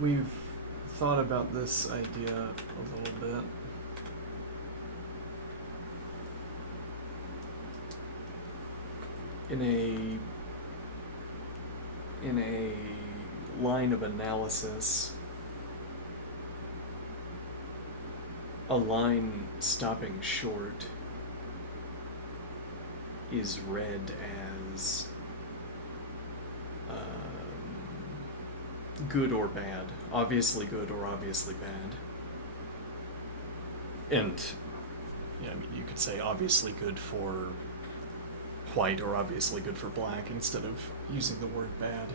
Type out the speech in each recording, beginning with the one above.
we've thought about this idea a little bit. In a line of analysis, a line stopping short is read as good or bad, obviously good or obviously bad. And yeah, I mean, you could say obviously good for white or obviously good for black instead of using the word bad.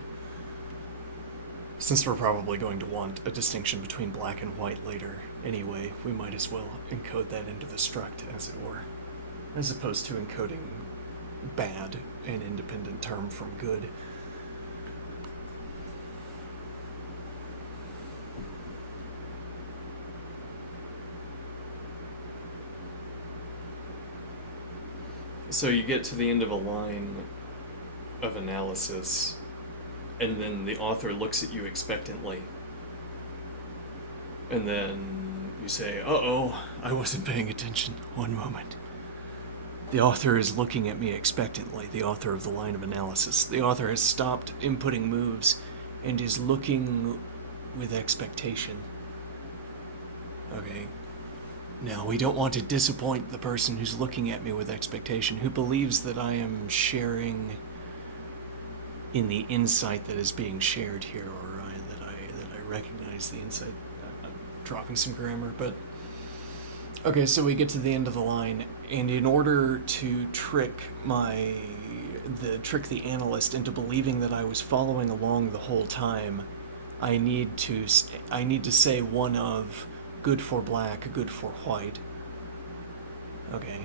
Since we're probably going to want a distinction between black and white later anyway, we might as well encode that into the struct, as it were, as opposed to encoding bad, an independent term from good. So you get to the end of a line of analysis, and then the author looks at you expectantly. And then you say, uh-oh, I wasn't paying attention. One moment. The author is looking at me expectantly, the author of the line of analysis. The author has stopped inputting moves and is looking with expectation. Okay. Now, we don't want to disappoint the person who's looking at me with expectation, who believes that I am sharing in the insight that is being shared here, or that I recognize the insight. I'm dropping some grammar, but okay. So we get to the end of the line, and in order to trick the analyst into believing that I was following along the whole time, I need to say one of good for black, good for white. Okay.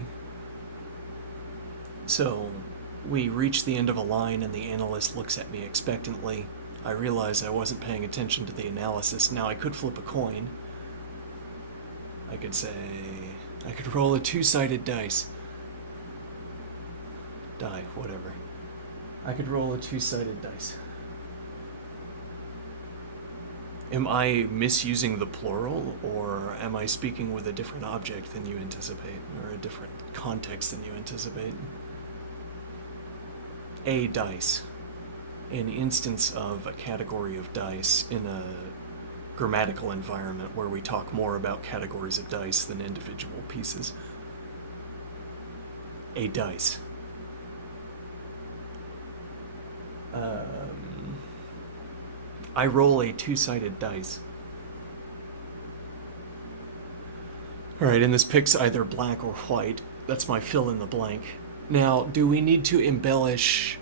So we reach the end of a line and the analyst looks at me expectantly. I realize I wasn't paying attention to the analysis. Now I could flip a coin. I could roll a two-sided dice. Die, whatever. I could roll a two-sided dice. Am I misusing the plural, or am I speaking with a different object than you anticipate, or a different context than you anticipate? A dice. An instance of a category of dice in a grammatical environment where we talk more about categories of dice than individual pieces. A dice. I roll a two-sided dice. Alright, and this picks either black or white. That's my fill in the blank. Now, do we need to embellish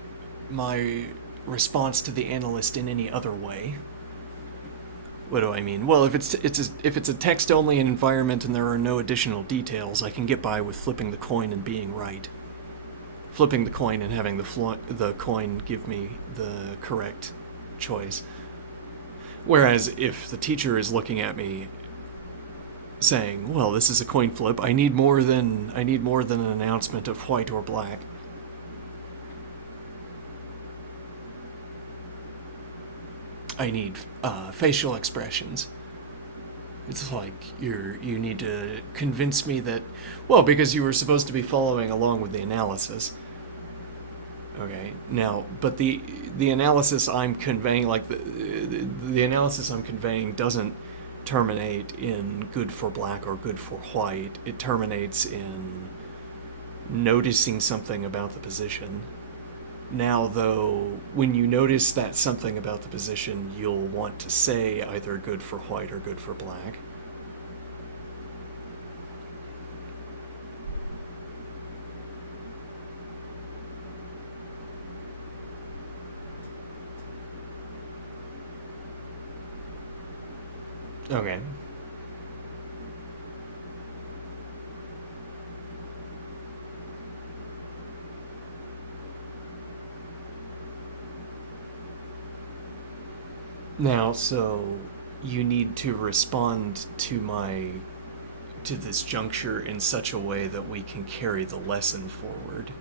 my response to the analyst in any other way? What do I mean? Well, if it's a text-only environment and there are no additional details, I can get by with flipping the coin and being right. Flipping the coin and having the coin give me the correct choice. Whereas if the teacher is looking at me saying, well, this is a coin flip, I need more than an announcement of white or black. I need facial expressions. It's like you need to convince me that, well, because you were supposed to be following along with the analysis. Okay, now, but the analysis I'm conveying, like the analysis I'm conveying doesn't terminate in good for black or good for white. It terminates in noticing something about the position. Now, though, when you notice that something about the position, you'll want to say either good for white or good for black. Okay. Now, so you need to respond to this juncture in such a way that we can carry the lesson forward.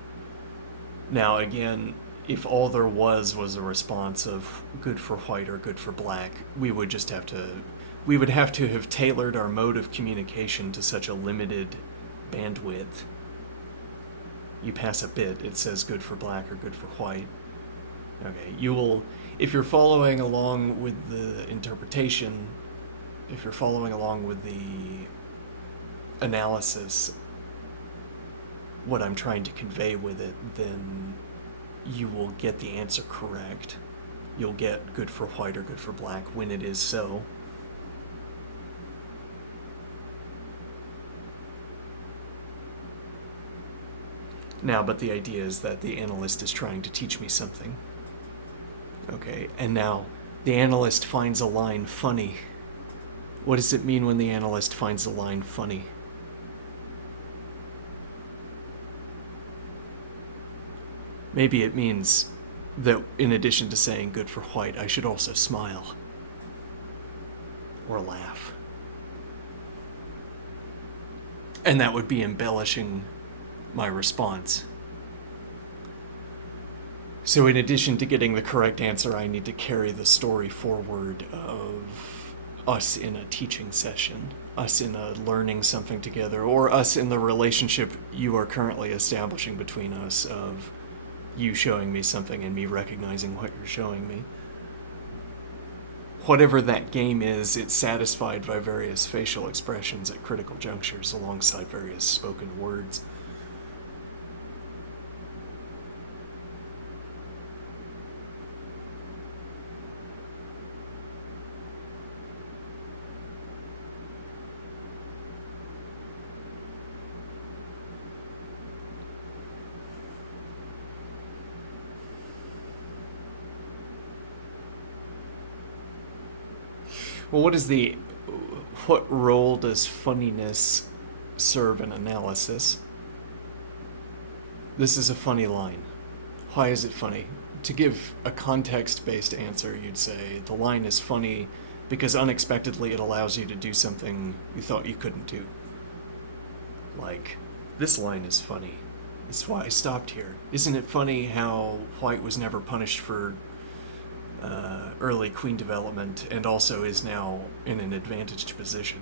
Now, again, if all there was a response of good for white or good for black, we would have to have tailored our mode of communication to such a limited bandwidth. You pass a bit, it says good for black or good for white. Okay, if you're following along with the interpretation, if you're following along with the analysis, what I'm trying to convey with it, then you will get the answer correct. You'll get good for white or good for black when it is so. Now, but the idea is that the analyst is trying to teach me something. Okay, and now the analyst finds a line funny. What does it mean when the analyst finds a line funny? Maybe it means that in addition to saying good for white, I should also smile. Or laugh. And that would be embellishing my response. So in addition to getting the correct answer, I need to carry the story forward of us in a teaching session, us in a learning something together, or us in the relationship you are currently establishing between us of you showing me something and me recognizing what you're showing me. Whatever that game is, it's satisfied by various facial expressions at critical junctures alongside various spoken words. Well, what role does funniness serve in analysis? This is a funny line. Why is it funny? To give a context-based answer, you'd say the line is funny because unexpectedly it allows you to do something you thought you couldn't do. Like, this line is funny. That's why I stopped here. Isn't it funny how white was never punished for early queen development and also is now in an advantaged position?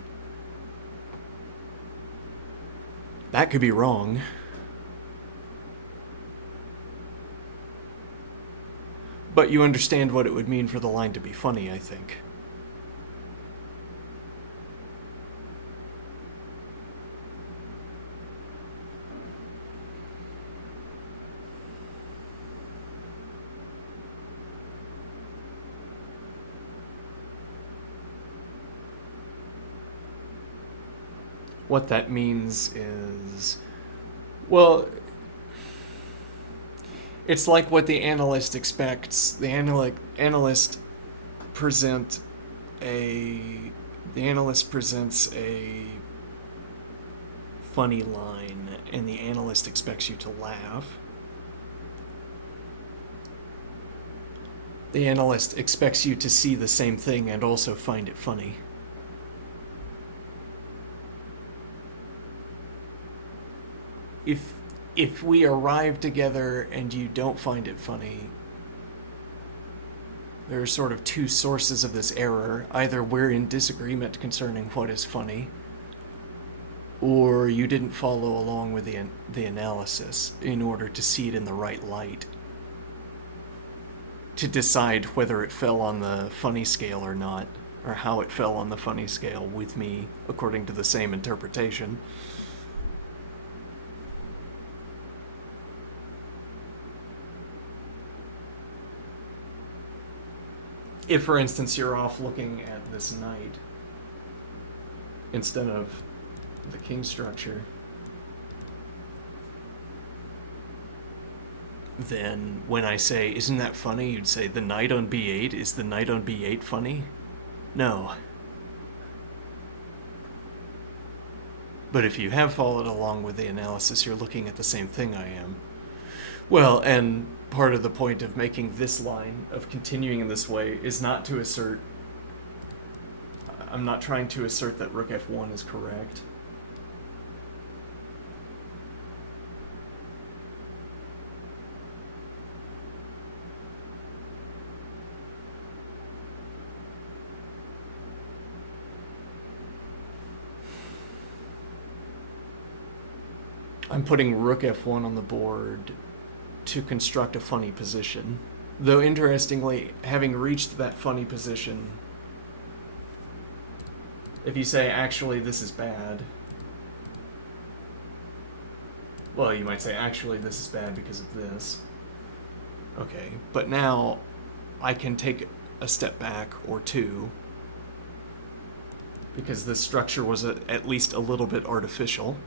That could be wrong. But you understand what it would mean for the line to be funny, I think. What that means is, well, it's like what the analyst expects. The analyst present a the analyst presents a funny line, and the analyst expects you to laugh. The analyst expects you to see the same thing and also find it funny. If we arrive together and you don't find it funny, there are sort of two sources of this error. Either we're in disagreement concerning what is funny, or you didn't follow along with the analysis in order to see it in the right light, to decide whether it fell on the funny scale or not, or how it fell on the funny scale with me according to the same interpretation. If, for instance, you're off looking at this knight instead of the king structure, then when I say, isn't that funny, you'd say, the knight on b8, is the knight on b8 funny? No. But if you have followed along with the analysis, you're looking at the same thing I am. Well, and part of the point of making this line, of continuing in this way, is not to assert... I'm not trying to assert that rook f1 is correct. I'm putting rook f1 on the board to construct a funny position. Though interestingly, having reached that funny position, if you say, actually, this is bad, well, you might say, actually, this is bad because of this. Okay, but now I can take a step back or two because this structure was at least a little bit artificial.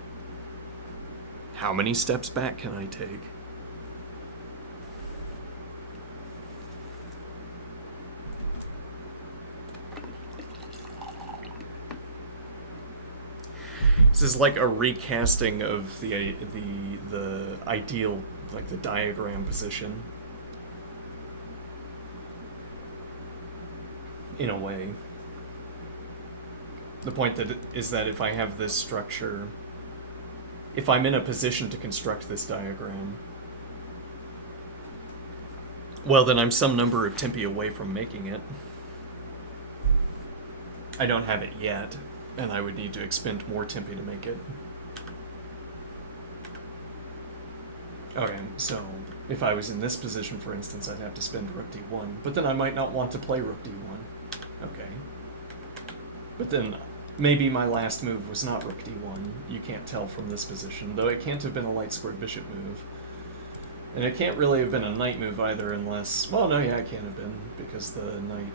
How many steps back can I take? This is like a recasting of the ideal, like the diagram position. In a way. The point is that if I have this structure, if I'm in a position to construct this diagram, well, then I'm some number of tempi away from making it. I don't have it yet, and I would need to expend more tempi to make it. Okay, so if I was in this position, for instance, I'd have to spend rook d1, but then I might not want to play rook d1. Okay. But then maybe my last move was not rook d1. You can't tell from this position, though it can't have been a light squared bishop move. And it can't really have been a knight move either unless... Well, no, yeah, it can have been, because the knight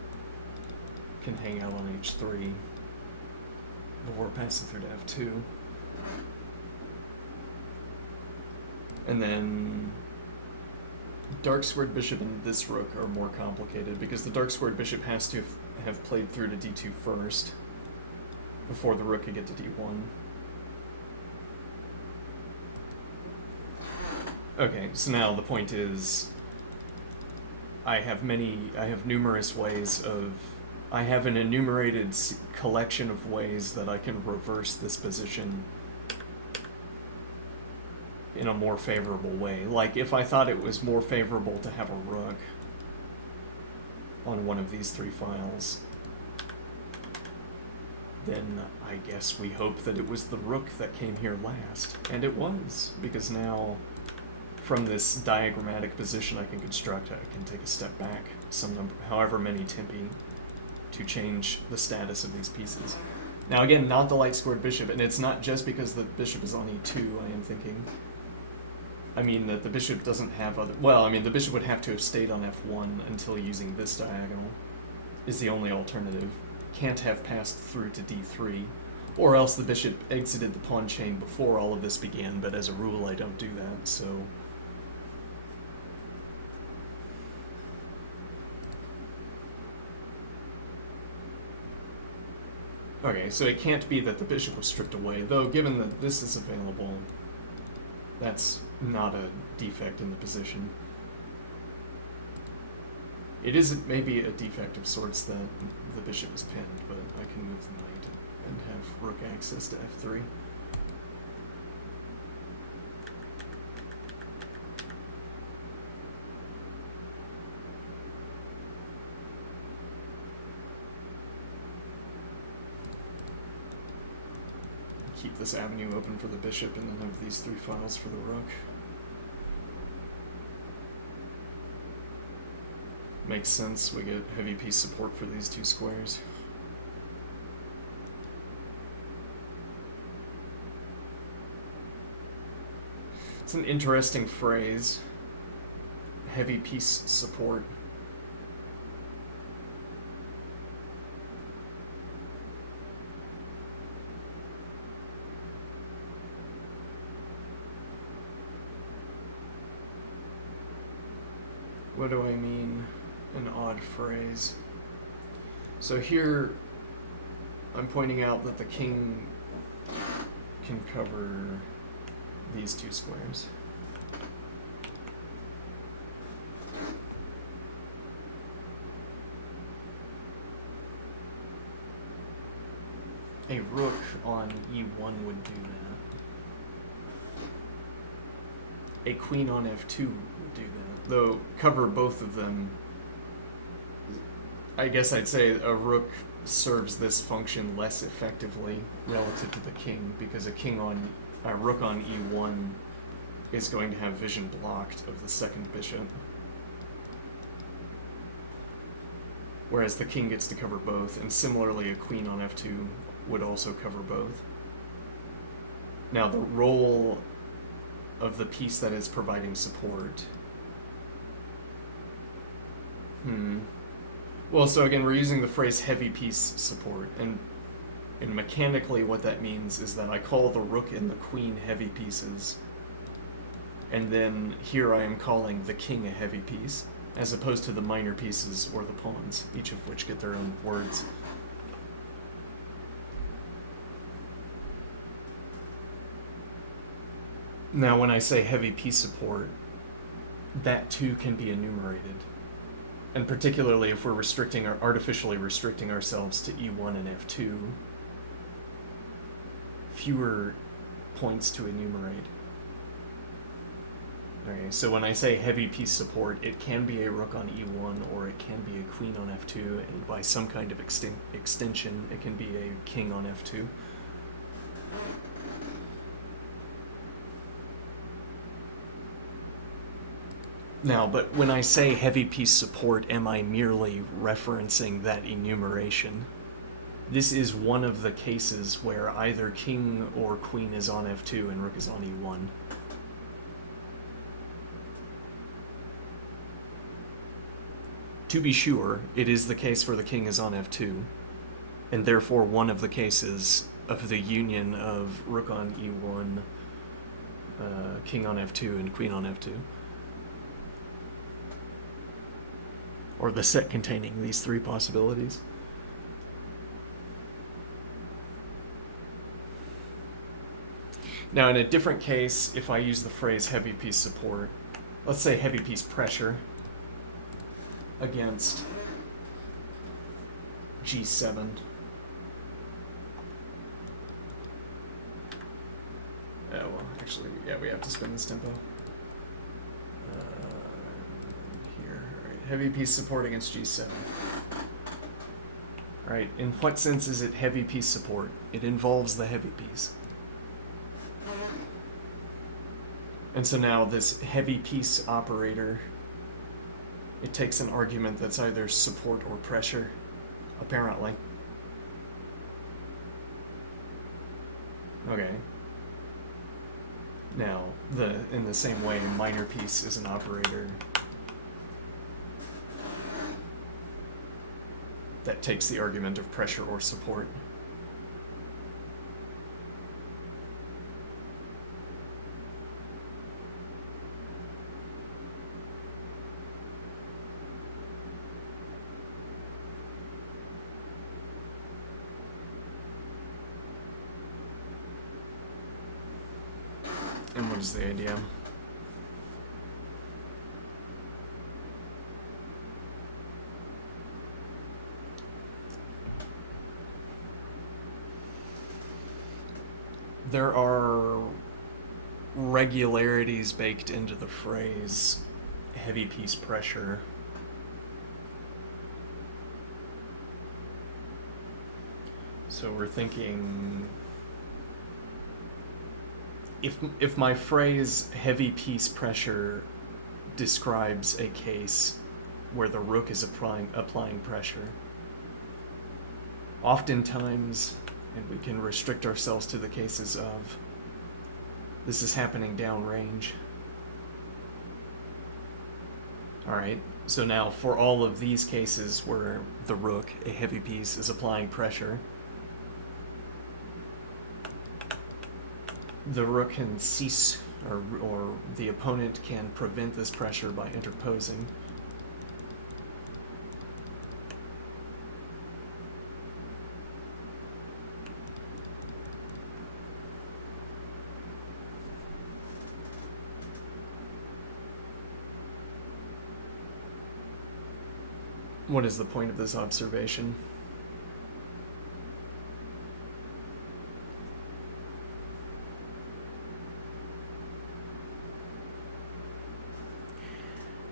can hang out on h3 before passing through to f2. And then dark squared bishop and this rook are more complicated because the dark squared bishop has to have played through to d2 first before the rook could get to d1. Okay, so now the point is I have numerous ways of... I have an enumerated collection of ways that I can reverse this position in a more favorable way. Like, if I thought it was more favorable to have a rook on one of these three files, then I guess we hope that it was the rook that came here last. And it was, because now, from this diagrammatic position I can construct, I can take a step back, some number, however many tempi, to change the status of these pieces. Now again, not the light squared bishop, and it's not just because the bishop is on e2, I am thinking. I mean that the bishop doesn't have other... Well, I mean the bishop would have to have stayed on f1 until using this diagonal is the only alternative. Can't have passed through to d3, or else the bishop exited the pawn chain before all of this began, but as a rule I don't do that, so... Okay, so it can't be that the bishop was stripped away, though given that this is available, that's not a defect in the position. It is maybe a defect of sorts that the bishop is pinned, but I can move the knight and have rook access to f3. Keep this avenue open for the bishop and then have these three files for the rook. Makes sense, we get heavy piece support for these two squares. It's an interesting phrase, heavy piece support. What do I mean? An odd phrase. So here, I'm pointing out that the king can cover these two squares. A rook on e1 would do that. A queen on f2 would do that. Though, cover both of them, I guess I'd say a rook serves this function less effectively relative to the king, because a rook on e1 is going to have vision blocked of the second bishop. Whereas the king gets to cover both, and similarly a queen on f2 would also cover both. Now the role of the piece that is providing support. Well, so again, we're using the phrase heavy piece support, and mechanically what that means is that I call the rook and the queen heavy pieces, and then here I am calling the king a heavy piece, as opposed to the minor pieces or the pawns, each of which get their own words. Now, when I say heavy piece support, that too can be enumerated. And particularly if we're artificially restricting ourselves to e1 and f2, fewer points to enumerate. Okay, so when I say heavy piece support, it can be a rook on e1, or it can be a queen on f2, and by some kind of extension, it can be a king on f2. Now, but when I say heavy piece support, am I merely referencing that enumeration? This is one of the cases where either king or queen is on f2 and rook is on e1. To be sure, it is the case where the king is on f2, and therefore one of the cases of the union of rook on e1, king on f2, and queen on f2. Or the set containing these three possibilities. Now, in a different case, if I use the phrase heavy piece support, let's say heavy piece pressure against g7. Oh, well, actually, yeah, we have to spin this tempo. Here, all right, heavy piece support against g7. All right, in what sense is it heavy piece support? It involves the heavy piece. And so now this heavy piece operator, it takes an argument that's either support or pressure, apparently. Okay. Now, in the same way, minor piece is an operator that takes the argument of pressure or support. And what is the idea? There are regularities baked into the phrase heavy piece pressure. So we're thinking, if my phrase heavy piece pressure describes a case where the rook is applying pressure, oftentimes, and we can restrict ourselves to the cases of this is happening downrange. Alright, so now for all of these cases where the rook, a heavy piece, is applying pressure, the rook can cease, or the opponent can prevent this pressure by interposing. What is the point of this observation?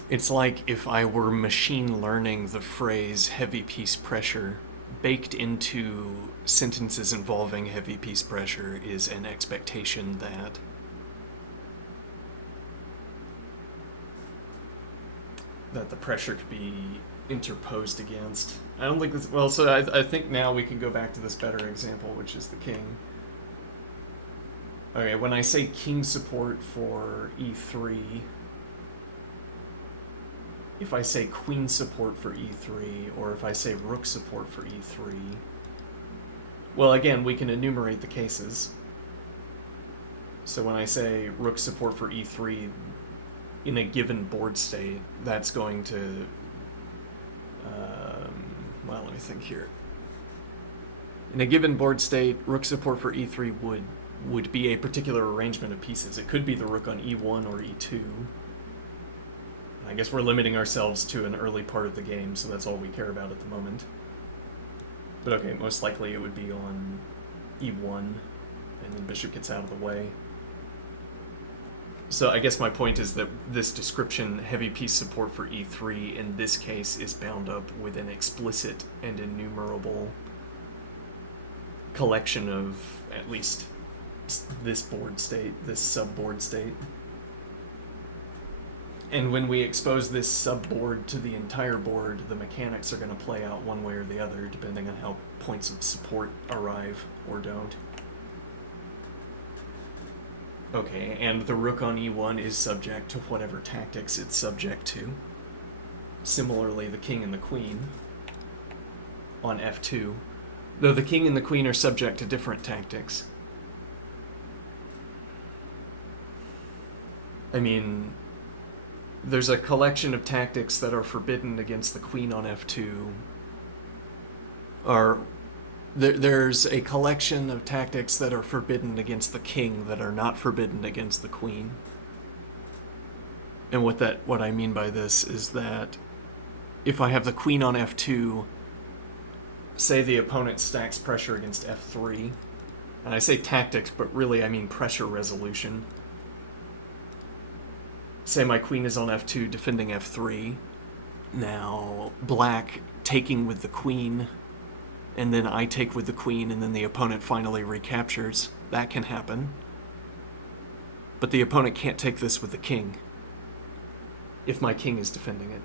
It's like if I were machine learning the phrase heavy piece pressure, baked into sentences involving heavy piece pressure is an expectation that that the pressure could be interposed against. I don't think this. Well, so I think now we can go back to this better example, which is the king. Okay, when I say king support for e3, if I say queen support for e3, or if I say rook support for e3, well, again, we can enumerate the cases. So when I say rook support for e3 in a given board state, that's going to, well, let me think here. In a given board state, rook support for e3 would be a particular arrangement of pieces. It could be the rook on e1 or e2. I guess we're limiting ourselves to an early part of the game, so that's all we care about at the moment. But okay, most likely it would be on e1, and then bishop gets out of the way. So I guess my point is that this description, heavy piece support for e3, in this case is bound up with an explicit and innumerable collection of at least this board state, this sub-board state. And when we expose this sub-board to the entire board, the mechanics are going to play out one way or the other, depending on how points of support arrive or don't. Okay, and the rook on e1 is subject to whatever tactics it's subject to. Similarly, the king and the queen on f2, though the king and the queen are subject to different tactics. I mean, there's a collection of tactics that are forbidden against the queen on f2. There's a collection of tactics that are forbidden against the king that are not forbidden against the queen. And what I mean by this is that if I have the queen on f2, say the opponent stacks pressure against f3, and I say tactics, but really I mean pressure resolution. Say my queen is on f2 defending f3. Now black taking with the queen, and then I take with the queen, and then the opponent finally recaptures. That can happen. But the opponent can't take this with the king if my king is defending it.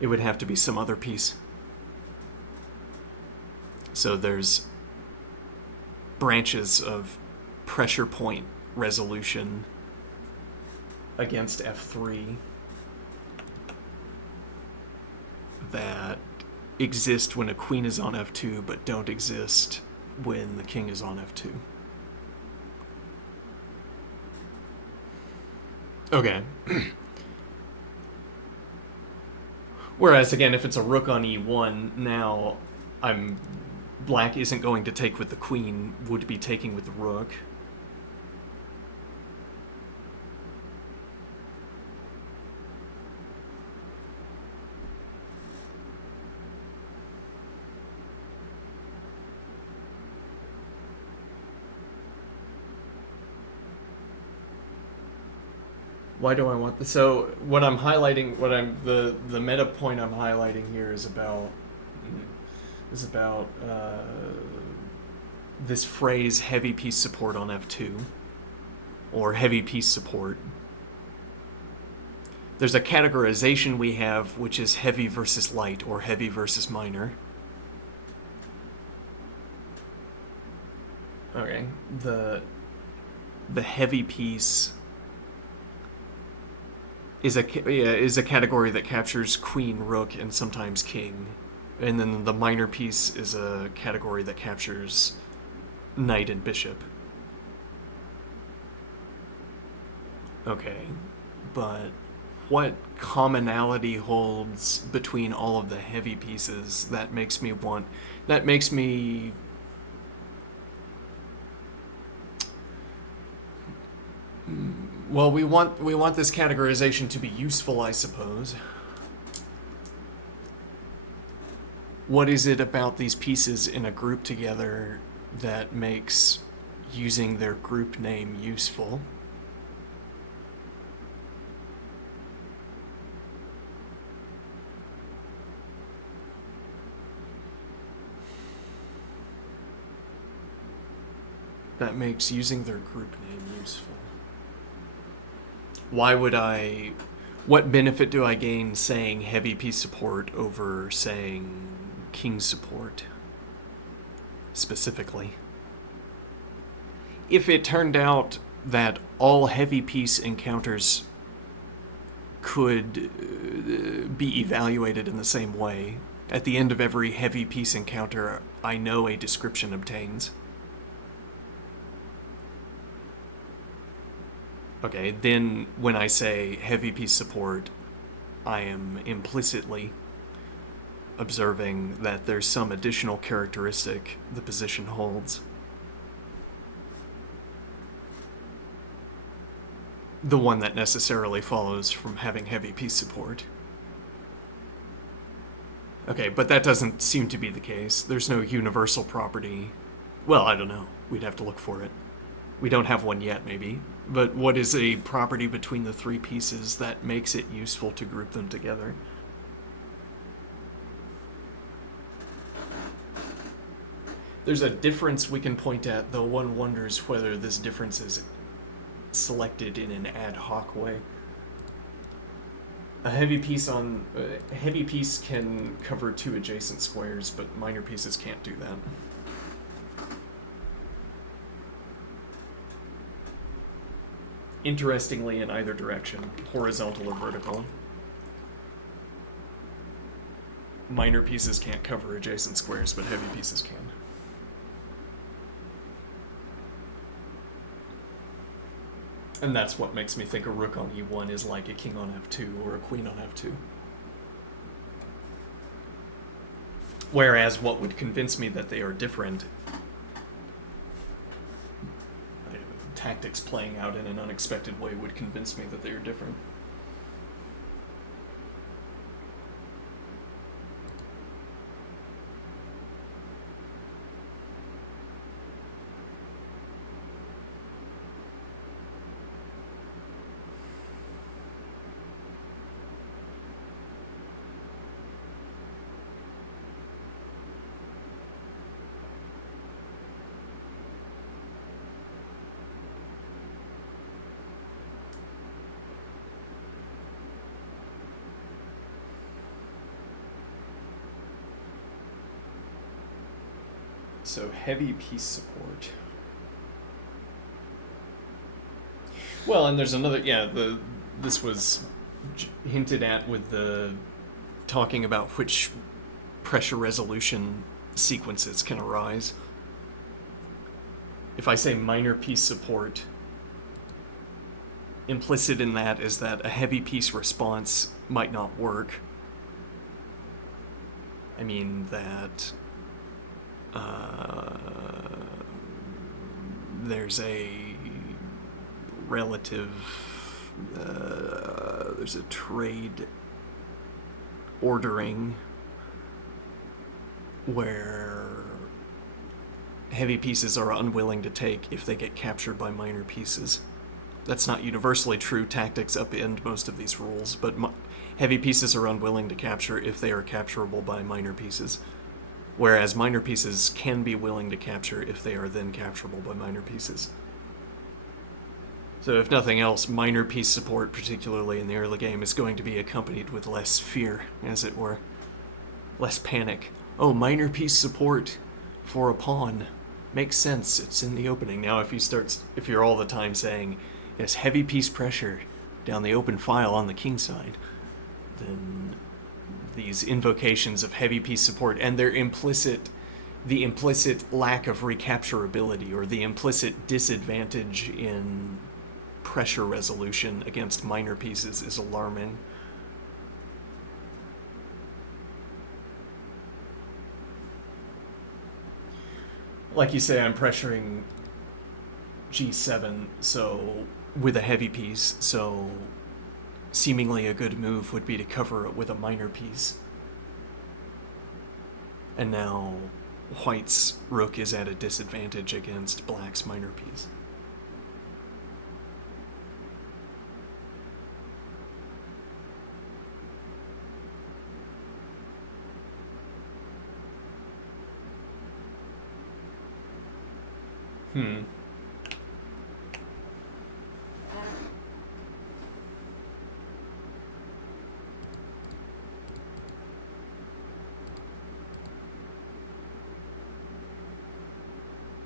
It would have to be some other piece. So there's branches of pressure point resolution against f3 that exist when a queen is on f2 but don't exist when the king is on f2. Okay. Whereas again, if it's a rook on e1, now black isn't going to take with the queen, would be taking with the rook. Why do I want this? So what I'm highlighting, the meta point I'm highlighting here is about this phrase heavy piece support on f2, or heavy piece support. There's a categorization we have which is heavy versus light, or heavy versus minor. Okay, the heavy piece is a category that captures queen, rook, and sometimes king. And then the minor piece is a category that captures knight and bishop. Okay, but what commonality holds between all of the heavy pieces that makes me well, we want this categorization to be useful, I suppose. What is it about these pieces in a group together that makes using their group name useful? That makes using their group name useful. Why would I What benefit do I gain saying heavy piece support over saying king support specifically? If it turned out that all heavy piece encounters could be evaluated in the same way, at the end of every heavy piece encounter, I know a description obtains. Okay, then when I say heavy piece support, I am implicitly observing that there's some additional characteristic the position holds. The one that necessarily follows from having heavy piece support. Okay, but that doesn't seem to be the case. There's no universal property. Well, I don't know. We'd have to look for it. We don't have one yet, maybe. But what is a property between the three pieces that makes it useful to group them together? There's a difference we can point at, though one wonders whether this difference is selected in an ad hoc way. A heavy piece can cover two adjacent squares, but minor pieces can't do that. Interestingly, in either direction, horizontal or vertical. Minor pieces can't cover adjacent squares, but heavy pieces can. And that's what makes me think a rook on e1 is like a king on f2 or a queen on f2. Whereas what would convince me that they are different, tactics playing out in an unexpected way would convince me that they are different. So heavy piece support. Well, and there's another, this was hinted at with the talking about which pressure resolution sequences can arise. If I say minor piece support, implicit in that is that a heavy piece response might not work. I mean that there's a relative, there's a trade ordering where heavy pieces are unwilling to take if they get captured by minor pieces. That's not universally true. Tactics upend most of these rules, but heavy pieces are unwilling to capture if they are capturable by minor pieces. Whereas minor pieces can be willing to capture if they are then capturable by minor pieces. So if nothing else, minor piece support, particularly in the early game, is going to be accompanied with less fear, as it were. Less panic. Oh, minor piece support for a pawn. Makes sense, it's in the opening. Now if you're all the time saying, yes, heavy piece pressure down the open file on the king side, then these invocations of heavy piece support and the implicit lack of recapturability or the implicit disadvantage in pressure resolution against minor pieces is alarming. Like you say, I'm pressuring g7 so with a heavy piece, so seemingly a good move would be to cover it with a minor piece. And now white's rook is at a disadvantage against black's minor piece.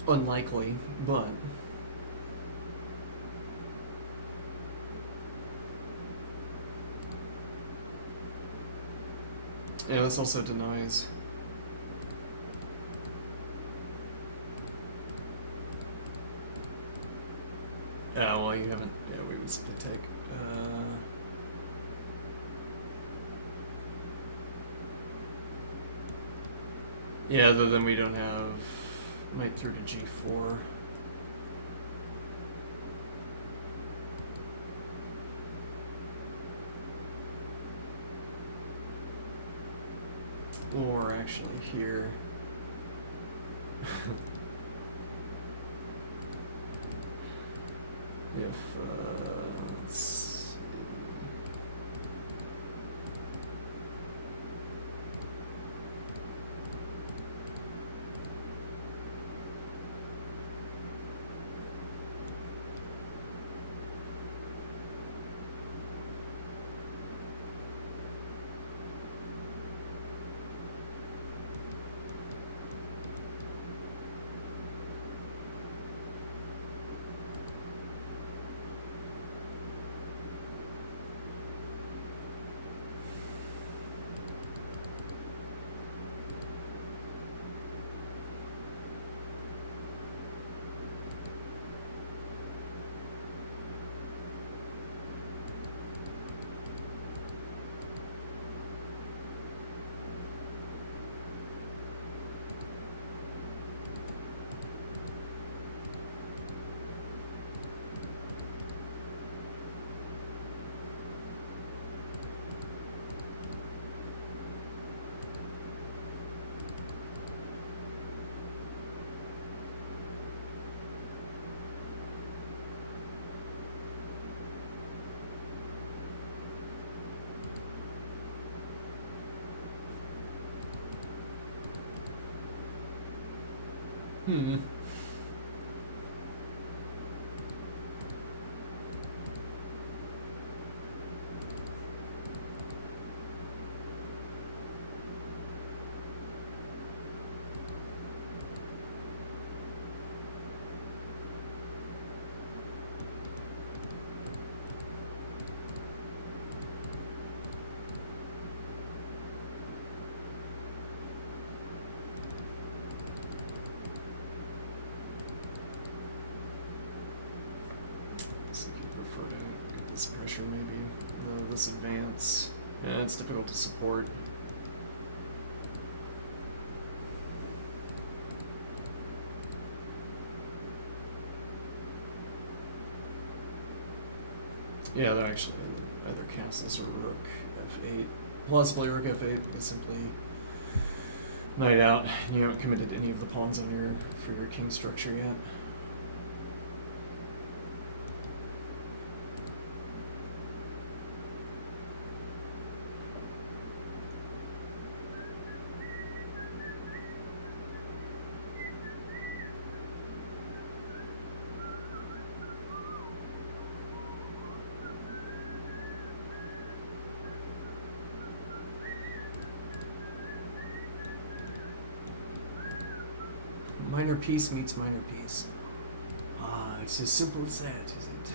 unlikely, but yeah, this also denies. Oh, well, you haven't. Yeah, we would simply take. Yeah, other than we don't have knight through to g4. Or actually here. If, let's see. Hmm. So you prefer to get this pressure, maybe. No, this advance. Yeah, it's difficult to support. Yeah, they're actually either castles or rook f8. Possibly rook f8 because simply knight out. And you haven't committed any of the pawns on your for your king structure yet. Minor piece meets minor piece. Ah, it's as simple as that, is it?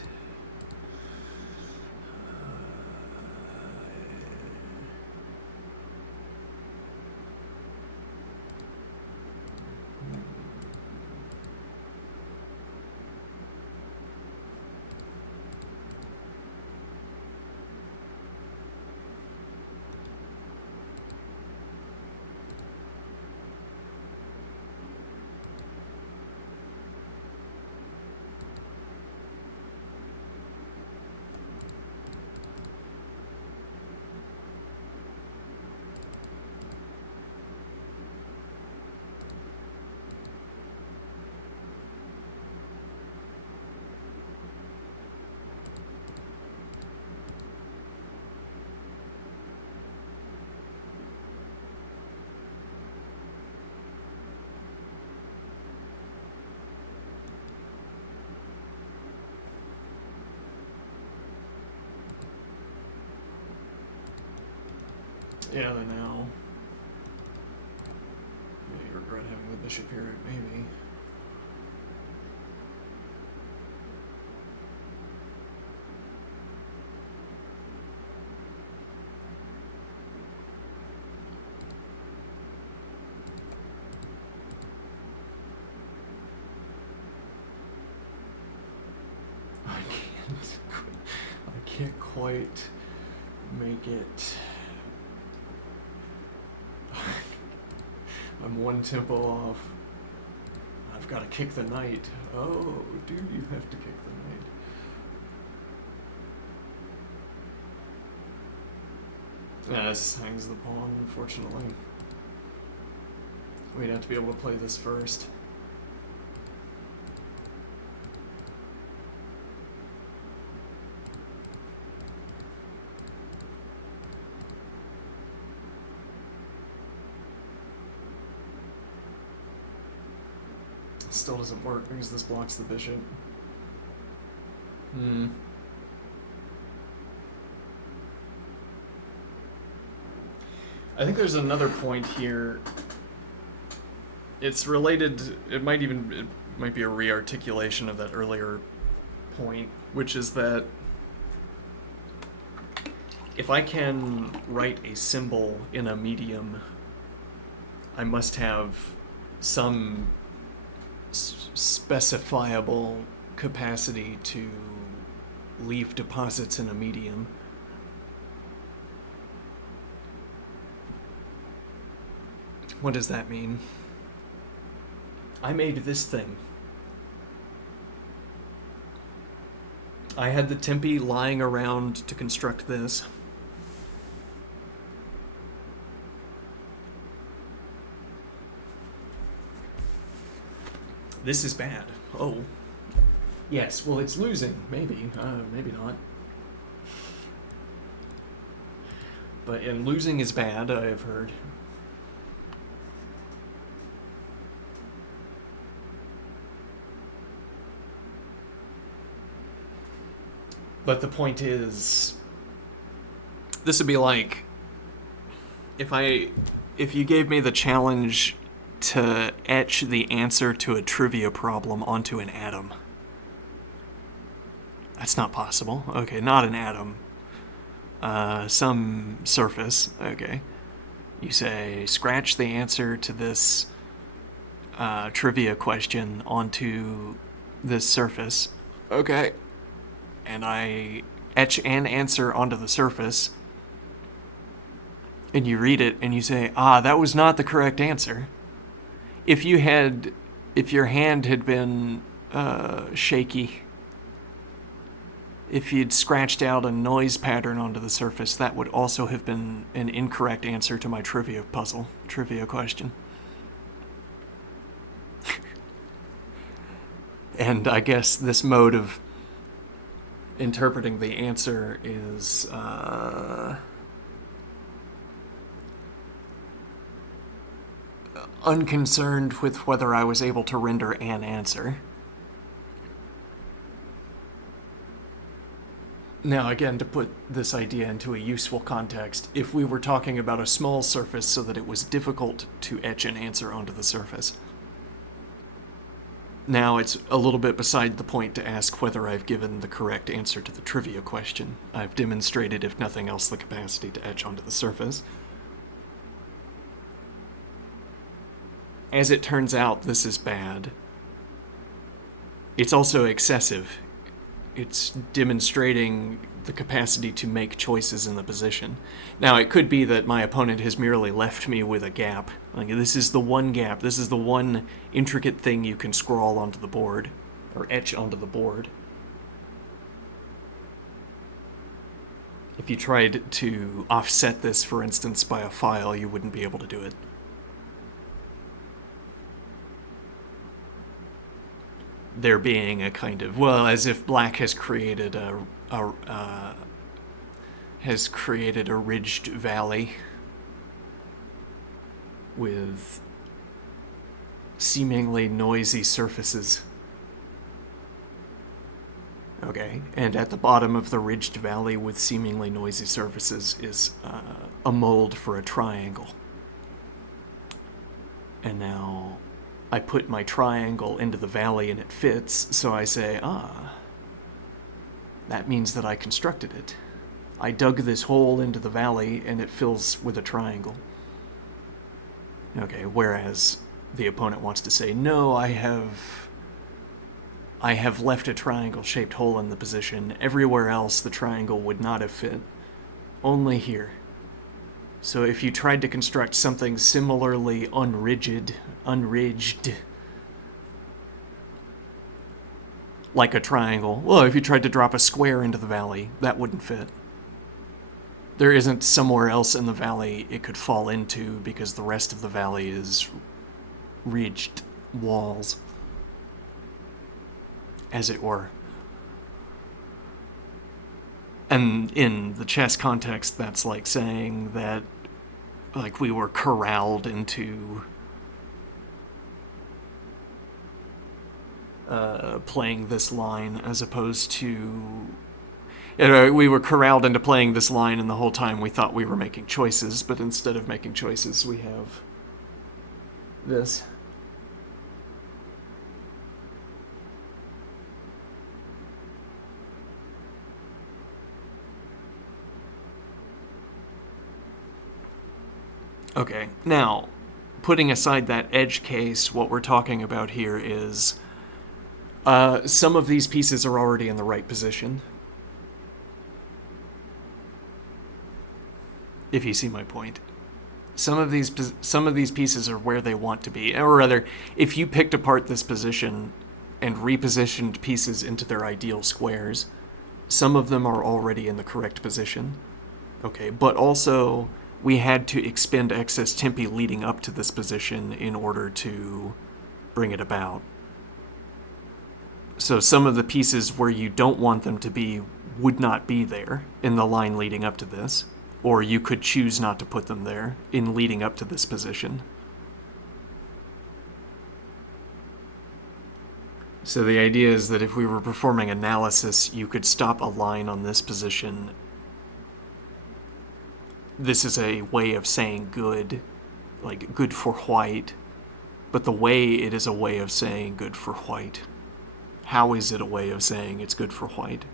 Yeah, they know. Yeah, you regret having the bishop here, maybe. can't quite make it. I'm one tempo off. I've got to kick the knight. Oh, do you have to kick the knight? This hangs the pawn, unfortunately. We'd have to be able to play this first. Still doesn't work because this blocks the bishop. I think there's another point here. It's related, it might be a re-articulation of that earlier point, which is that if I can write a symbol in a medium, I must have some specifiable capacity to leave deposits in a medium. What does that mean? I made this thing. I had the tempi lying around to construct this. This is bad. Oh. Yes, well, it's losing. Maybe. Maybe not. And losing is bad, I have heard. But the point is, this would be like, if you gave me the challenge to etch the answer to a trivia problem onto an atom. That's not possible. Okay, not an atom. Some surface. Okay. You say, scratch the answer to this trivia question onto this surface. Okay. And I etch an answer onto the surface, and you read it, and you say, that was not the correct answer. If your hand had been shaky, if you'd scratched out a noise pattern onto the surface, that would also have been an incorrect answer to my trivia question. And I guess this mode of interpreting the answer is unconcerned with whether I was able to render an answer. Now, again, to put this idea into a useful context, if we were talking about a small surface so that it was difficult to etch an answer onto the surface, now it's a little bit beside the point to ask whether I've given the correct answer to the trivia question. I've demonstrated, if nothing else, the capacity to etch onto the surface. As it turns out, this is bad. It's also excessive. It's demonstrating the capacity to make choices in the position. Now, it could be that my opponent has merely left me with a gap. Like, this is the one gap. This is the one intricate thing you can scrawl onto the board, or etch onto the board. If you tried to offset this, for instance, by a file, you wouldn't be able to do it. There being a kind of, well, as if black has created a ridged valley with seemingly noisy surfaces. Okay, and at the bottom of the ridged valley with seemingly noisy surfaces is a mold for a triangle. And now I put my triangle into the valley and it fits, so I say, that means that I constructed it. I dug this hole into the valley and it fills with a triangle. Okay, whereas the opponent wants to say, no, I have I have left a triangle-shaped hole in the position. Everywhere else, the triangle would not have fit. Only here. So if you tried to construct something similarly unridged, like a triangle, well, if you tried to drop a square into the valley, that wouldn't fit. There isn't somewhere else in the valley it could fall into because the rest of the valley is ridged walls, as it were. And in the chess context, that's like saying that, like, we were corralled into playing this line as opposed to... we were corralled into playing this line, and the whole time we thought we were making choices, but instead of making choices, we have this. Okay, now, putting aside that edge case, what we're talking about here is some of these pieces are already in the right position. If you see my point. Some of these pieces are where they want to be. Or rather, if you picked apart this position and repositioned pieces into their ideal squares, some of them are already in the correct position. Okay, but also we had to expend excess tempi leading up to this position in order to bring it about. So some of the pieces where you don't want them to be would not be there in the line leading up to this, or you could choose not to put them there in leading up to this position. So the idea is that if we were performing analysis, you could stop a line on this position. This is a way of saying good, like good for white, but the way it is a way of saying good for white. How is it a way of saying it's good for white?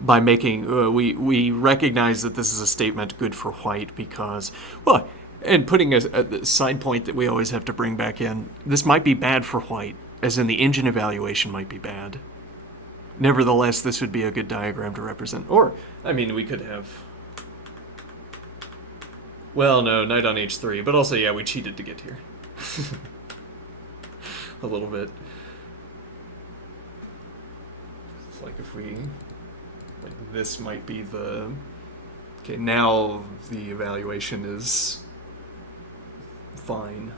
By making, we recognize that this is a statement good for white because, well, and putting a side point that we always have to bring back in, this might be bad for white, as in the engine evaluation might be bad. Nevertheless, this would be a good diagram to represent. Or, I mean, we could have... Well, no, knight on h3, but also, yeah, we cheated to get here. A little bit. It's like if we... Like, this might be the... Okay, now the evaluation is fine,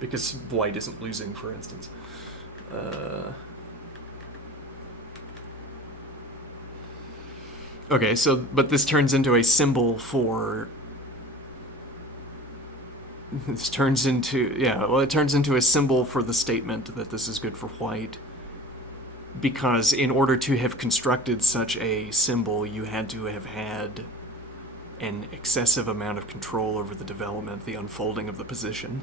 because white isn't losing, for instance. Okay, so, but this turns into a symbol for... This turns into, yeah, well, it turns into a symbol for the statement that this is good for white. Because in order to have constructed such a symbol, you had to have had an excessive amount of control over the development, the unfolding of the position.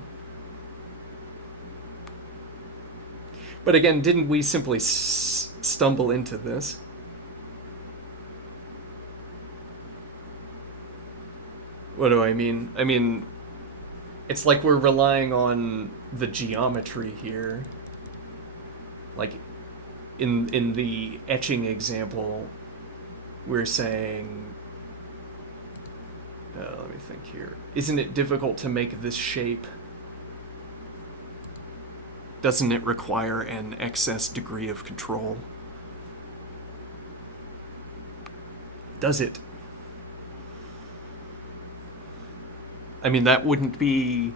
But again, didn't we simply stumble into this? What do I mean? I mean, it's like we're relying on the geometry here. Like, in the etching example, we're saying... let me think here. Isn't it difficult to make this shape? Doesn't it require an excess degree of control? Does it? I mean, that wouldn't be...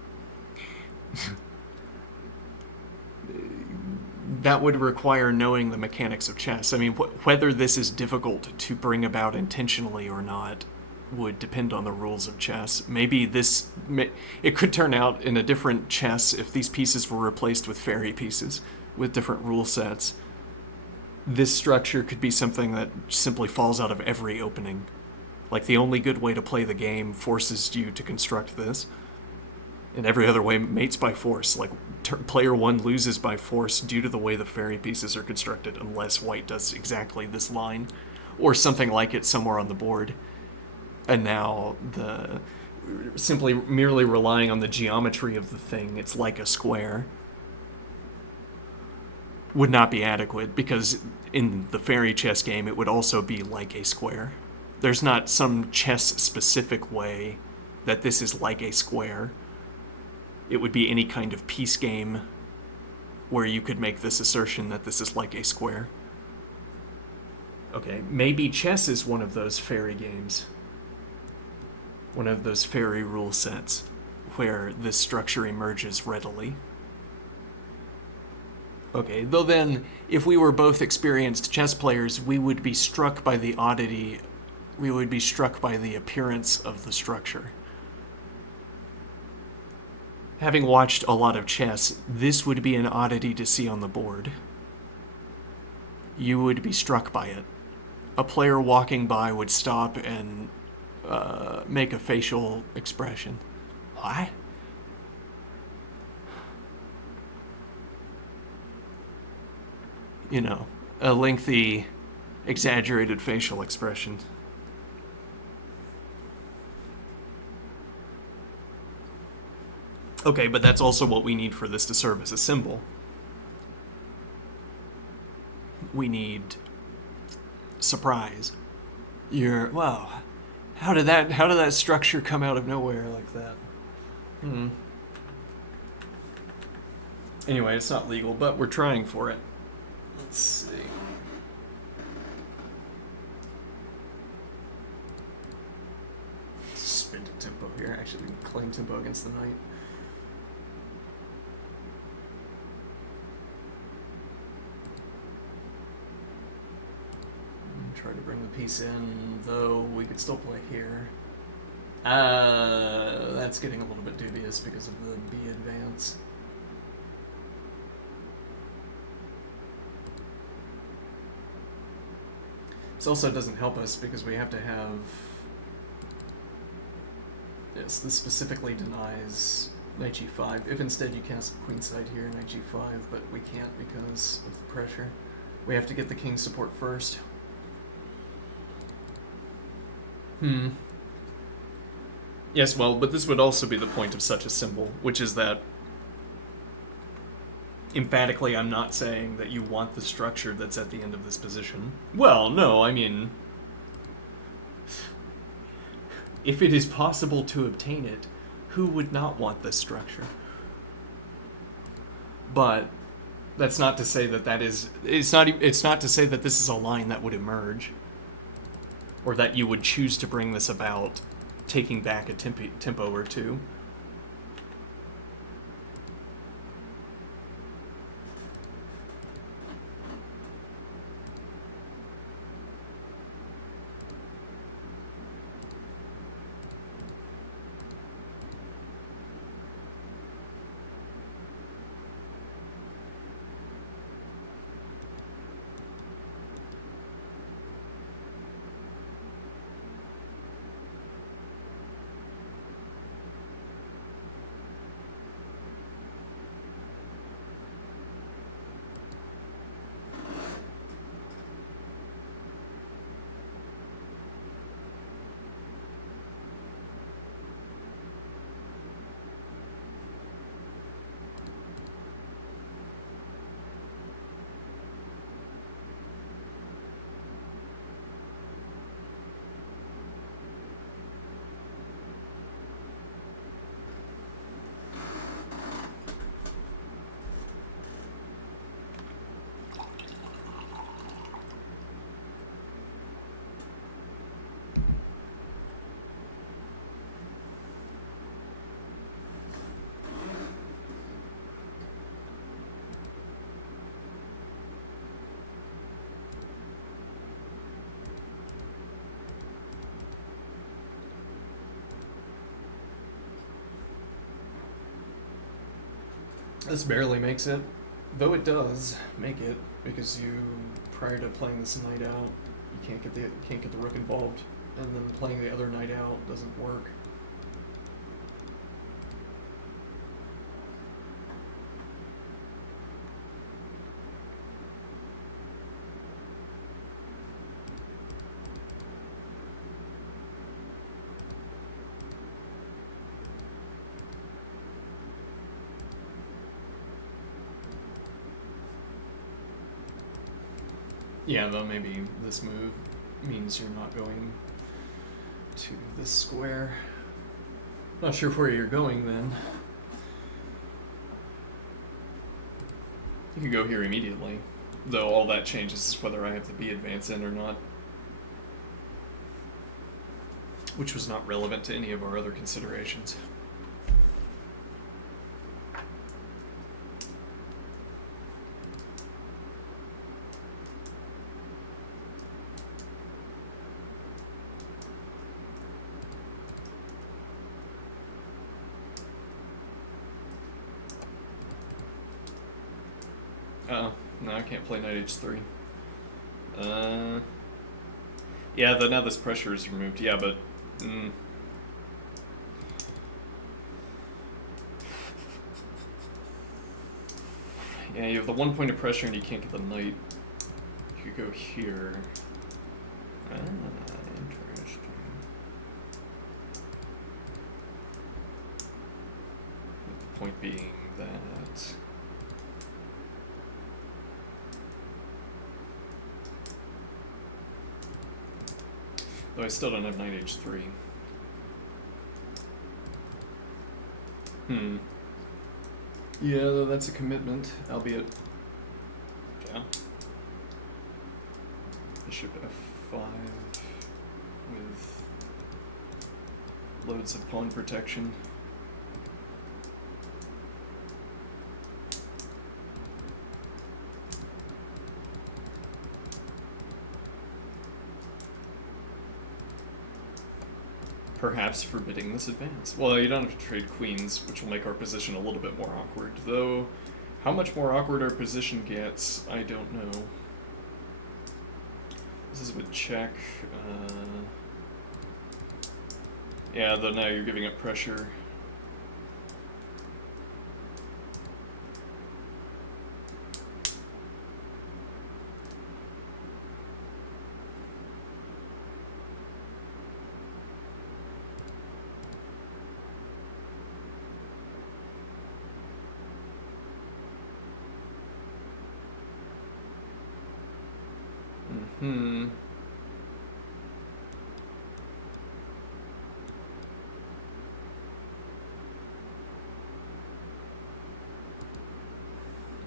that would require knowing the mechanics of chess. I mean, whether this is difficult to bring about intentionally or not would depend on the rules of chess. Maybe this... It could turn out in a different chess if these pieces were replaced with fairy pieces with different rule sets. This structure could be something that simply falls out of every opening. Like, the only good way to play the game forces you to construct this. And every other way mates by force. Like, player one loses by force due to the way the fairy pieces are constructed, unless white does exactly this line, or something like it somewhere on the board. And now, simply merely relying on the geometry of the thing, it's like a square. would not be adequate, because in the fairy chess game it would also be like a square. There's not some chess specific way that this is like a square. It would be any kind of piece game where you could make this assertion that this is like a square. Okay, maybe chess is one of those fairy games. One of those fairy rule sets where this structure emerges readily. Okay, though then, if we were both experienced chess players, we would be struck by the oddity, we would be struck by the appearance of the structure. Having watched a lot of chess, this would be an oddity to see on the board. You would be struck by it. A player walking by would stop and make a facial expression. What? You know, a lengthy, exaggerated facial expression. Okay, but that's also what we need for this to serve as a symbol. We need surprise. Wow. How did that structure come out of nowhere like that? Anyway, it's not legal, but we're trying for it. Let's see. Spin to tempo here. Actually, we can claim tempo against the knight. Try to bring the piece in, though we could still play here. That's getting a little bit dubious because of the B advance. This also doesn't help us because we have to have... Yes, this specifically denies knight g5. If instead you cast queenside here, knight g5, but we can't because of the pressure. We have to get the king support first. Yes, well, but this would also be the point of such a symbol, which is that emphatically I'm not saying that you want the structure that's at the end of this position. Well, no, I mean, if it is possible to obtain it, who would not want this structure? But that's not to say that that is... It's not to say that this is a line that would emerge, or that you would choose to bring this about, taking back a tempo or two. This barely makes it, though it does make it, because you, prior to playing this knight out, you can't get the rook involved, and then playing the other knight out doesn't work. Yeah, though maybe this move means you're not going to this square. Not sure where you're going then. You can go here immediately, though all that changes is whether I have the B advance in or not, which was not relevant to any of our other considerations. Oh, no, I can't play knight h3. Yeah, now this pressure is removed. Yeah, but... Yeah, you have the 1 point of pressure and you can't get the knight. You could go here. Interesting. The point being that... Though I still don't have knight h3. Yeah, though that's a commitment, albeit... Yeah. Bishop f5 with loads of pawn protection. Perhaps forbidding this advance. Well, you don't have to trade queens, which will make our position a little bit more awkward. Though, how much more awkward our position gets, I don't know. This is with check. Yeah, though now you're giving up pressure.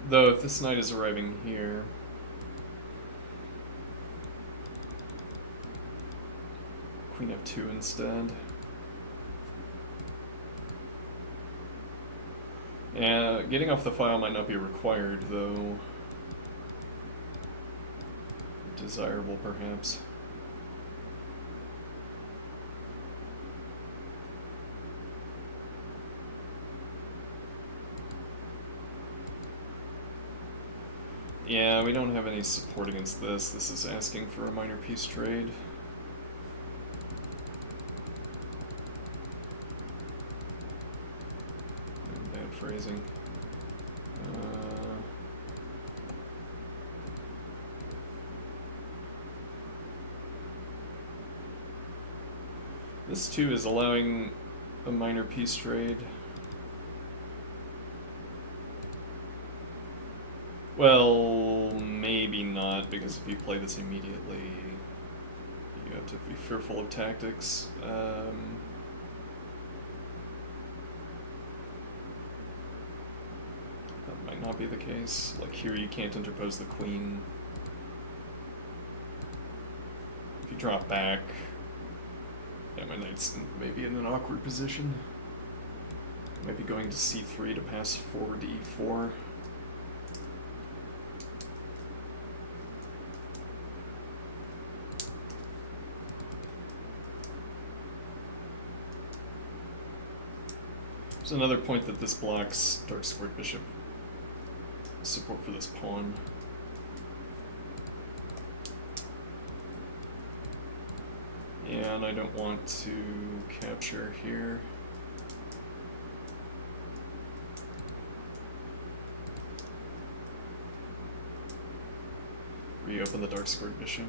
Though if this knight is arriving here... Queen f2 instead. Yeah, getting off the file might not be required, though. Desirable, perhaps. Yeah, we don't have any support against this. This is asking for a minor piece trade. Bad phrasing. This too is allowing a minor piece trade. Well, maybe not, because if you play this immediately, you have to be fearful of tactics. That might not be the case. Like here, you can't interpose the queen. If you drop back, yeah, my knight's maybe in an awkward position. Maybe going to c3 to pass forward to e4. There's another point that this blocks dark squared bishop support for this pawn. Yeah, and I don't want to capture here. Reopen the dark squared bishop.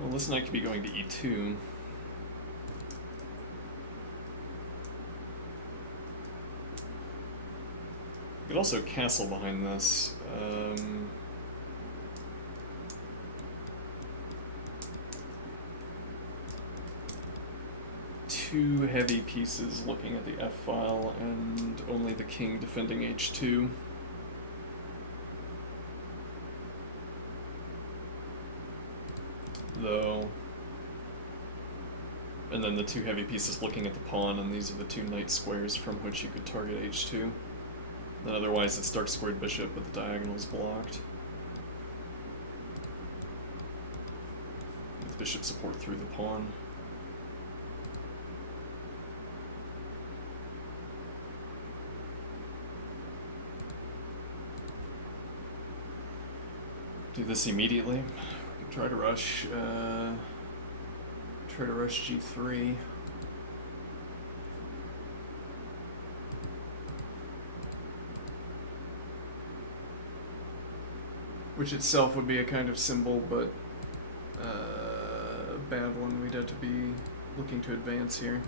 Well, this knight could be going to e2. You could also castle behind this. Two heavy pieces looking at the f file, and only the king defending h2. Though. And then the two heavy pieces looking at the pawn, and these are the two knight squares from which you could target h2. Then otherwise it's dark squared bishop, but the diagonal is blocked. With bishop support through the pawn. Do this immediately. Try to rush g3. Which itself would be a kind of symbol, but a bad one. We'd have to be looking to advance here.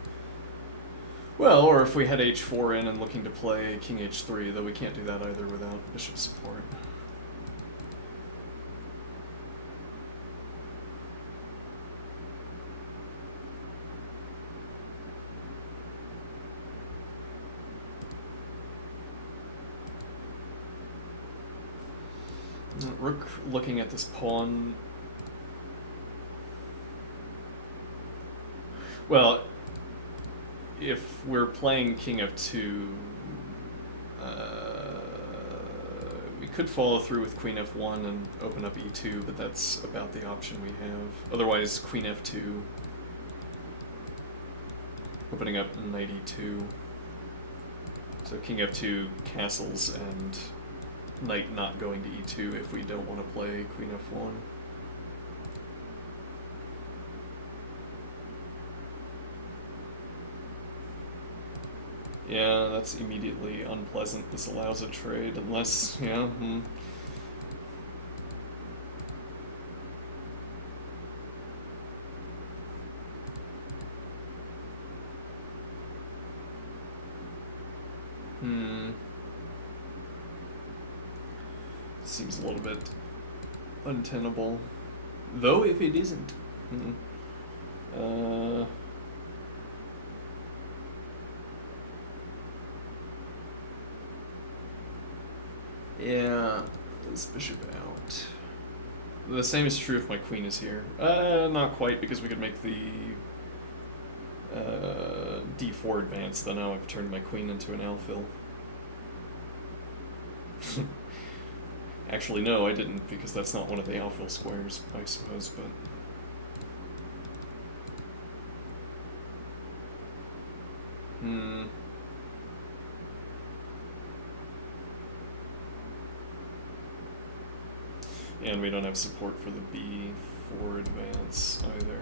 Well, or if we had h4 in and looking to play king h3, though we can't do that either without bishop support. Rook looking at this pawn. Well, if we're playing king f2, we could follow through with queen f1 and open up e2, but that's about the option we have. Otherwise, queen f2, opening up knight e2. So king f2 castles and knight not going to e2 if we don't want to play queen f1. Yeah, that's immediately unpleasant. This allows a trade, unless, yeah. Seems a little bit untenable. Though if it isn't. Yeah, this bishop out. The same is true if my queen is here. Not quite, because we could make the d4 advance, though now I've turned my queen into an alfill. Actually, no, I didn't, because that's not one of the alfill squares, I suppose, but... And we don't have support for the b4 advance either.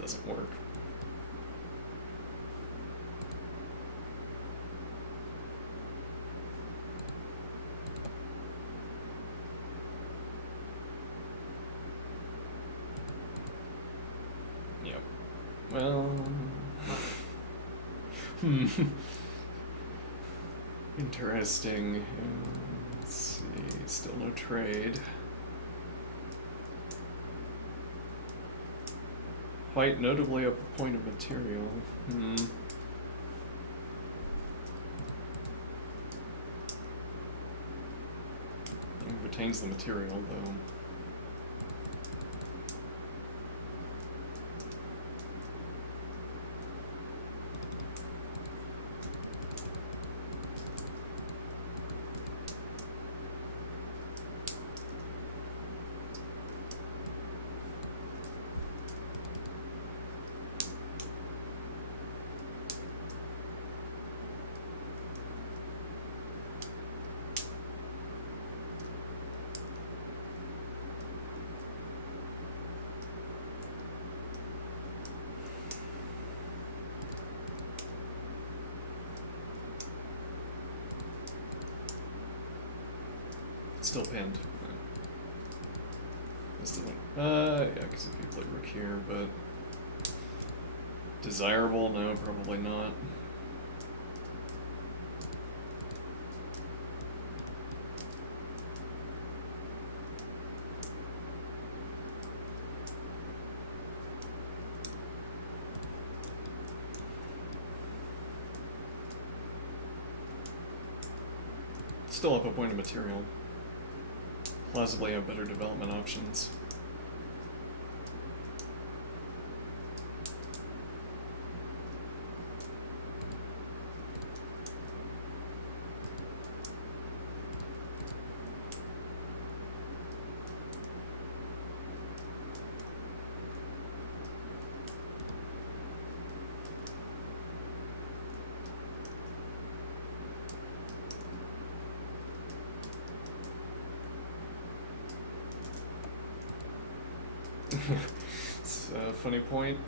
Doesn't work. Yep. Well... Interesting. Let's see, still no trade. Quite notably a point of material. It retains the material, though. still pinned. This doesn't. Yeah, because if you play rook here, but desirable? No, probably not. Still up a point of material. Plausibly have better development options. It's a funny point.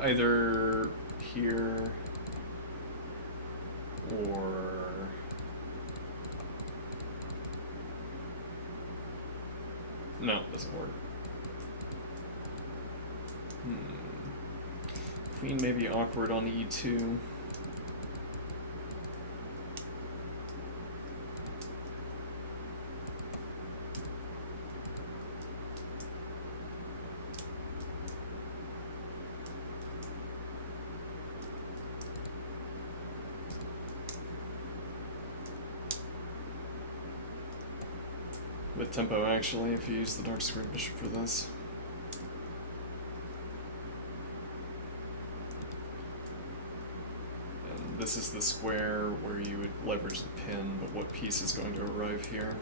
Either here or no, it doesn't work. Queen may be awkward on e2. With tempo, actually, if you use the dark squared bishop for this. And this is the square where you would leverage the pin, but what piece is going to arrive here?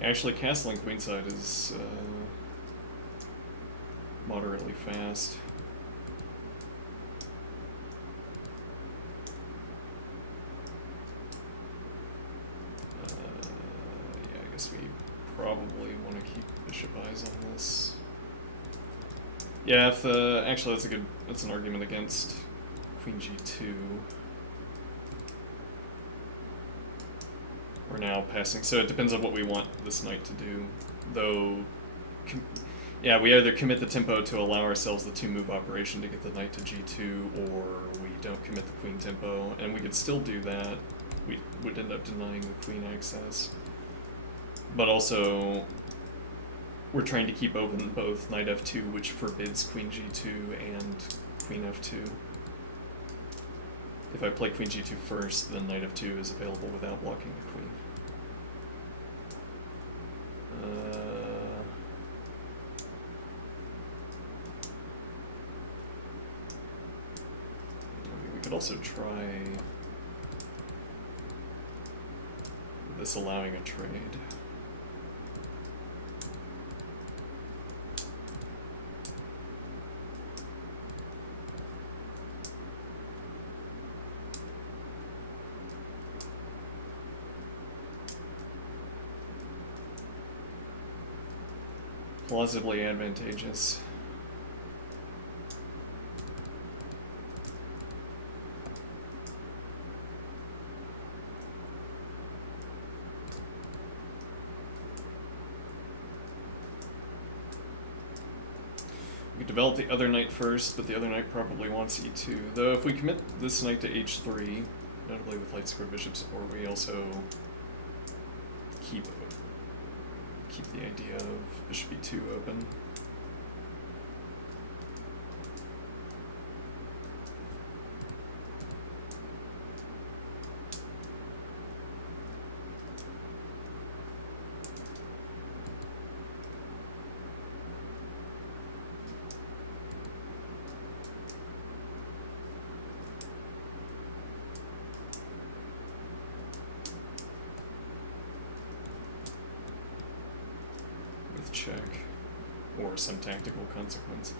Actually, castling queenside is moderately fast. Yeah, I guess we probably want to keep bishop eyes on this. Yeah, if actually that's an argument against queen g2. We're now passing, so it depends on what we want this knight to do. Though, yeah, we either commit the tempo to allow ourselves the two-move operation to get the knight to g2, or we don't commit the queen tempo, and we could still do that. We would end up denying the queen access. But also, we're trying to keep open both knight f2, which forbids queen g2, and queen f2. If I play queen g2 first, then knight f2 is available without blocking the queen. We could also try this allowing a trade. Plausibly advantageous. We could develop the other knight first, but the other knight probably wants e2. Though if we commit this knight to h3, notably with light squared bishop support, we also keep the idea of bishop e2 open. check, or some tactical consequence.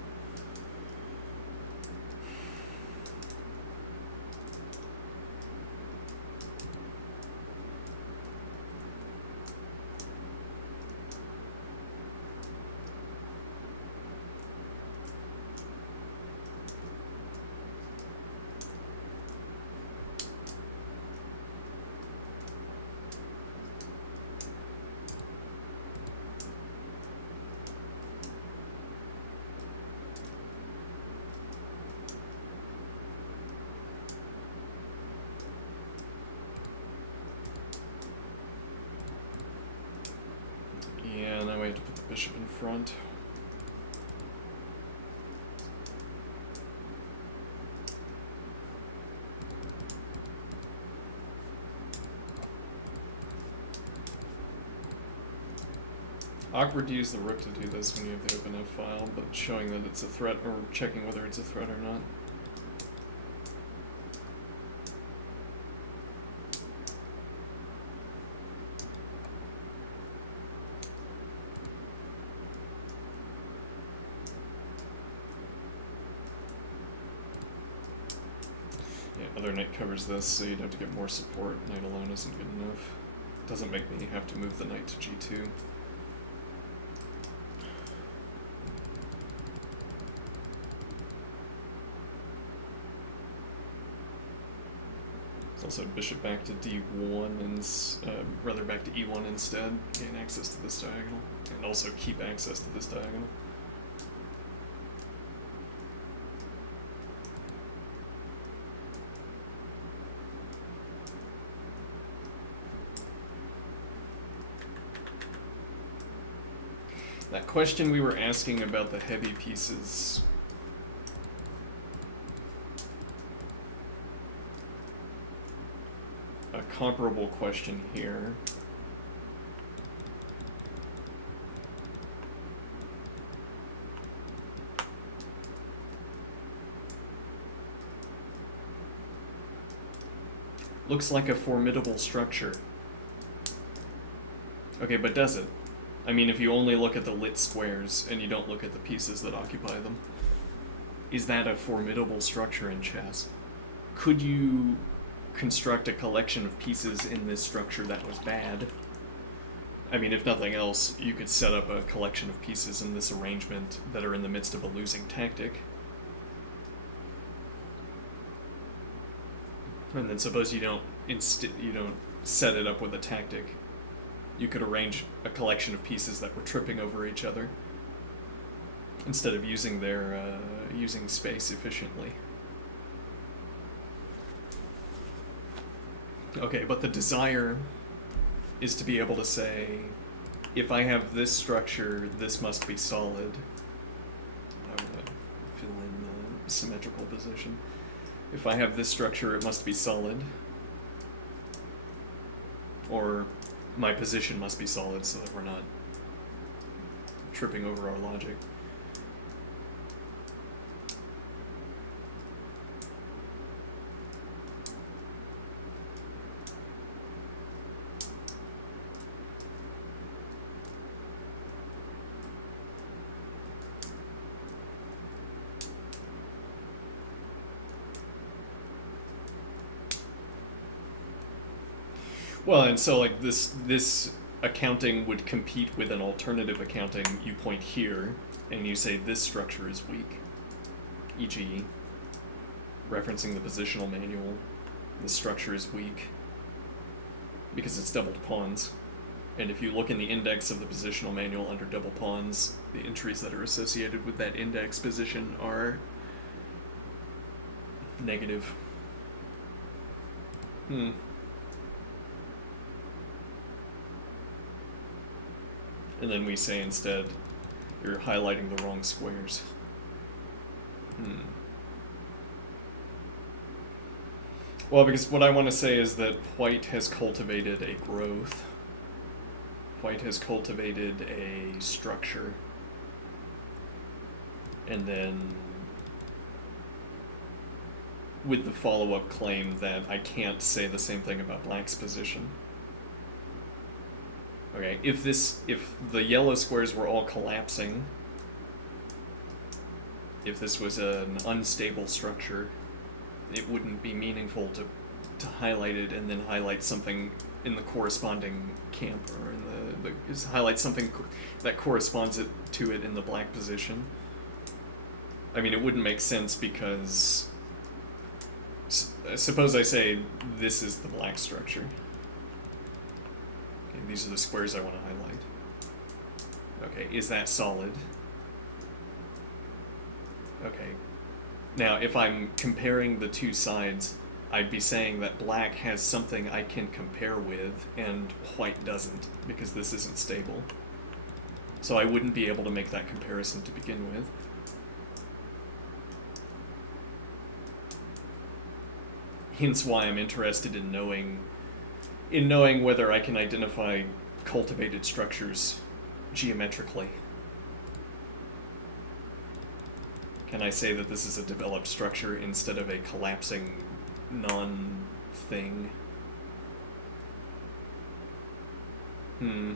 Yeah, now we have to put the bishop in front. Awkward to use the rook to do this when you have the open F file, but showing that it's a threat, or checking whether it's a threat or not. Yeah, other knight covers this, so you'd have to get more support. Knight alone isn't good enough. Doesn't make me have to move the knight to g2. It's also bishop back to d1 and rather back to e1 instead. Gain access to this diagonal, and also keep access to this diagonal. That question we were asking about the heavy pieces. A comparable question here. Looks like a formidable structure. Okay, but does it? I mean, if you only look at the lit squares and you don't look at the pieces that occupy them, is that a formidable structure in chess? Could you construct a collection of pieces in this structure that was bad? I mean, if nothing else, you could set up a collection of pieces in this arrangement that are in the midst of a losing tactic. And then suppose you don't set it up with a tactic. You could arrange a collection of pieces that were tripping over each other instead of using their using space efficiently. Okay, but the desire is to be able to say, if I have this structure, this must be solid. I want to fill in the symmetrical position. If I have this structure, it must be solid. Or my position must be solid so that we're not tripping over our logic. Well, and so like this accounting would compete with an alternative accounting. You point here and you say this structure is weak, e.g. referencing the positional manual, the structure is weak because it's doubled pawns. And if you look in the index of the positional manual under double pawns, the entries that are associated with that index position are negative. And then we say instead, you're highlighting the wrong squares. Well, because what I want to say is that white has cultivated a growth. White has cultivated a structure. And then with the follow-up claim that I can't say the same thing about black's position. Okay, if the yellow squares were all collapsing, if this was an unstable structure, it wouldn't be meaningful to highlight it and then highlight something in the corresponding camp, or in the highlight something that corresponds to it in the black position. I mean, it wouldn't make sense because suppose I say this is the black structure. Okay, these are the squares I want to highlight. Okay, is that solid? Okay. Now, if I'm comparing the two sides, I'd be saying that black has something I can compare with and white doesn't, because this isn't stable. So I wouldn't be able to make that comparison to begin with. Hence why I'm interested in knowing whether I can identify cultivated structures geometrically. Can I say that this is a developed structure instead of a collapsing non-thing? Hmm.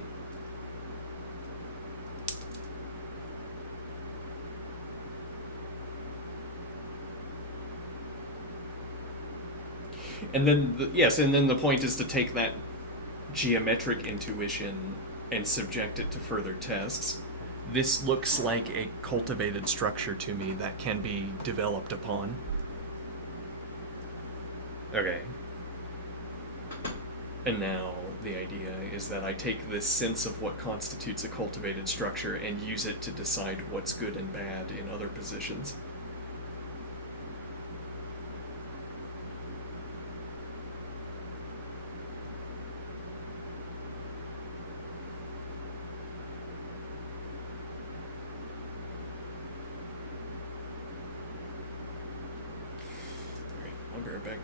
And then, and then the point is to take that geometric intuition and subject it to further tests. This looks like a cultivated structure to me that can be developed upon. Okay. And now the idea is that I take this sense of what constitutes a cultivated structure and use it to decide what's good and bad in other positions. Alright, I'll be right back.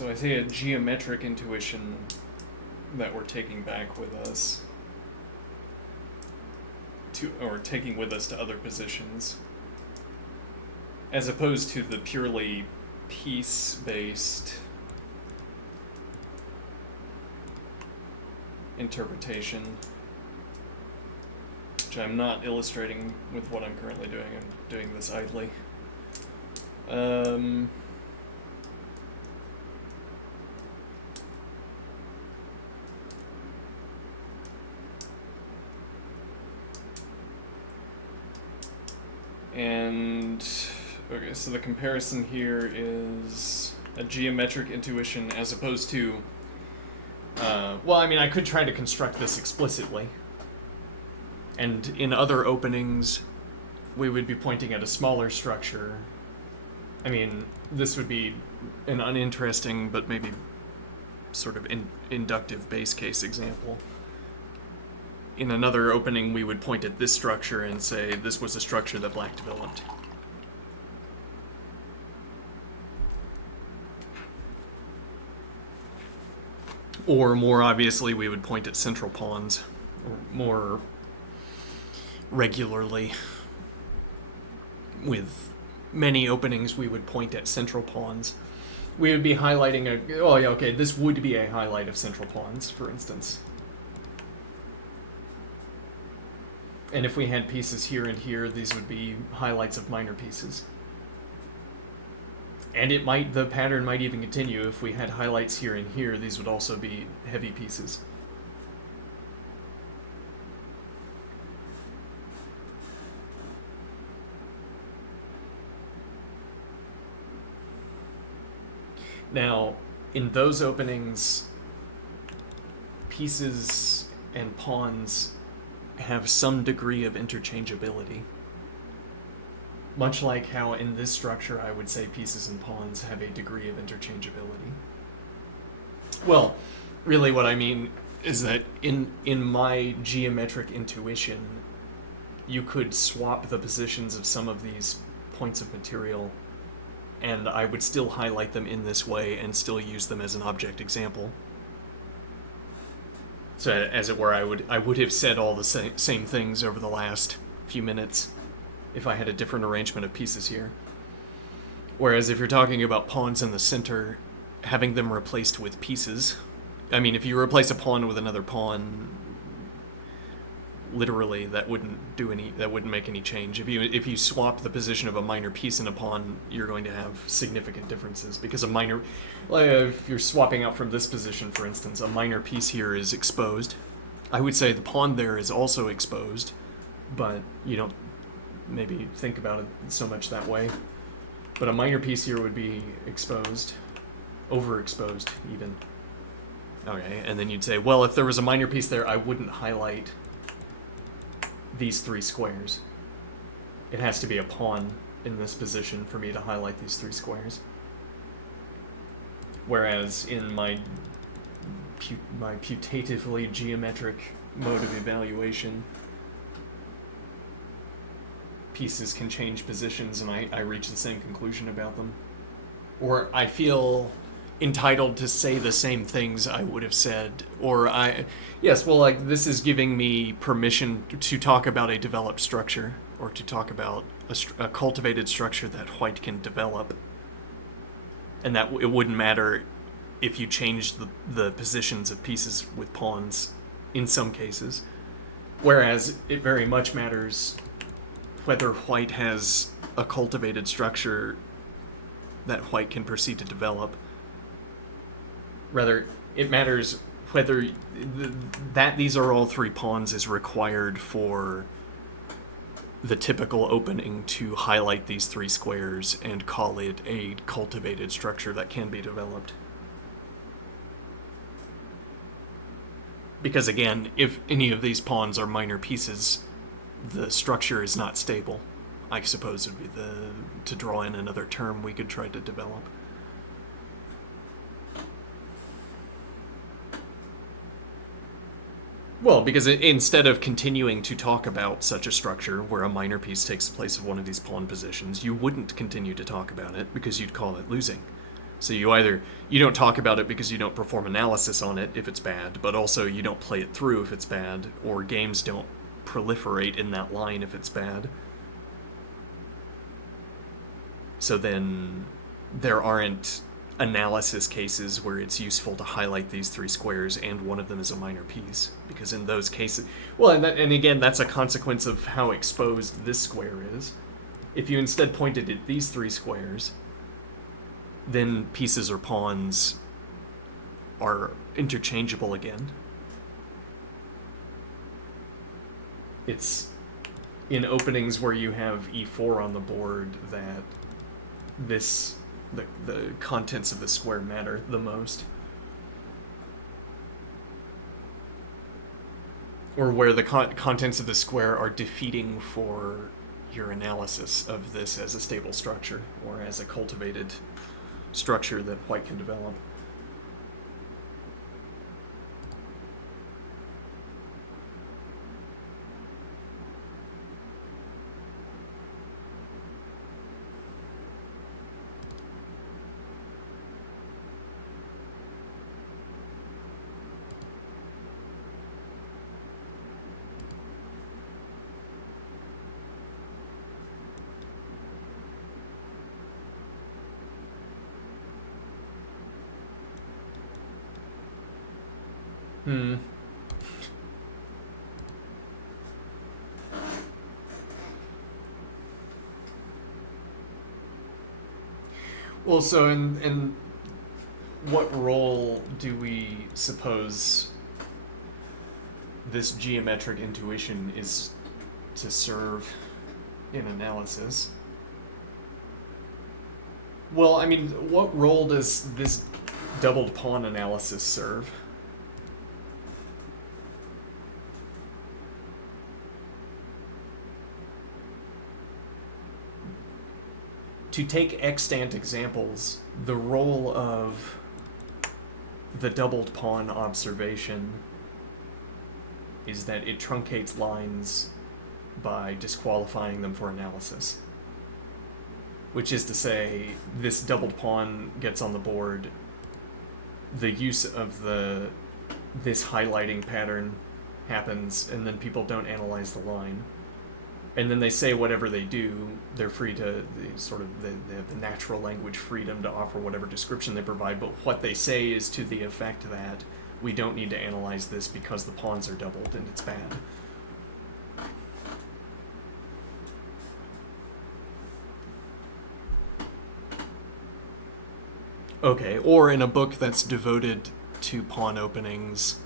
So I say a geometric intuition that we're taking back with us or taking with us to other positions, as opposed to the purely piece-based interpretation, which I'm not illustrating with what I'm currently doing. I'm doing this idly. And okay, so the comparison here is a geometric intuition as opposed to well, I mean, I could try to construct this explicitly, and in other openings we would be pointing at a smaller structure. I mean, this would be an uninteresting but maybe sort of inductive base case example. In another opening, we would point at this structure and say this was a structure that Black developed. Or more obviously, we would point at central pawns, or more regularly. With many openings, we would point at central pawns. We would be highlighting oh yeah, okay, this would be a highlight of central pawns, for instance. And if we had pieces here and here, these would be highlights of minor pieces. And the pattern might even continue. If we had highlights here and here, these would also be heavy pieces. Now, in those openings, pieces and pawns have some degree of interchangeability. Much like how in this structure I would say pieces and pawns have a degree of interchangeability. Well, really what I mean is that in my geometric intuition, you could swap the positions of some of these points of material, and I would still highlight them in this way and still use them as an object example. So as it were, I would have said all the same things over the last few minutes if I had a different arrangement of pieces here. Whereas if you're talking about pawns in the center, having them replaced with pieces, I mean, if you replace a pawn with another pawn, literally that wouldn't make any change. If you swap the position of a minor piece in a pawn, you're going to have significant differences, because if you're swapping out from this position, for instance, a minor piece here is exposed. I would say the pawn there is also exposed, but you don't maybe think about it so much that way. But a minor piece here would be exposed, overexposed even. Okay, and then you'd say, well, if there was a minor piece there, I wouldn't highlight these three squares. It has to be a pawn in this position for me to highlight these three squares. Whereas in my putatively geometric mode of evaluation, pieces can change positions and I reach the same conclusion about them. Or I feel entitled to say the same things I would have said, like this is giving me permission to talk about a developed structure, or to talk about a cultivated structure that White can develop, and that it wouldn't matter if you changed the positions of pieces with pawns in some cases, whereas it very much matters whether White has a cultivated structure that White can proceed to develop. Rather, it matters whether that these are all three pawns is required for the typical opening to highlight these three squares and call it a cultivated structure that can be developed. Because again, if any of these pawns are minor pieces, the structure is not stable. I suppose would be to draw in another term we could try to develop. Well, because instead of continuing to talk about such a structure where a minor piece takes the place of one of these pawn positions, you wouldn't continue to talk about it because you'd call it losing. So you don't talk about it because you don't perform analysis on it if it's bad, but also you don't play it through if it's bad, or games don't proliferate in that line if it's bad. So then there aren't analysis cases where it's useful to highlight these three squares and one of them is a minor piece, because in those cases, well, and again, that's a consequence of how exposed this square is. If you instead pointed at these three squares, then pieces or pawns are interchangeable again. It's in openings where you have e4 on the board that the contents of the square matter the most. Or where the contents of the square are defeating for your analysis of this as a stable structure or as a cultivated structure that white can develop. Hmm. Well, so in what role do we suppose this geometric intuition is to serve in analysis? Well, I mean, what role does this doubled pawn analysis serve? To take extant examples, the role of the doubled pawn observation is that it truncates lines by disqualifying them for analysis. Which is to say, this doubled pawn gets on the board, the use of this highlighting pattern happens, and then people don't analyze the line. And then they say whatever they do, they're free to they have the natural language freedom to offer whatever description they provide, but what they say is to the effect that we don't need to analyze this because the pawns are doubled and it's bad. Okay, or in a book that's devoted to pawn openings,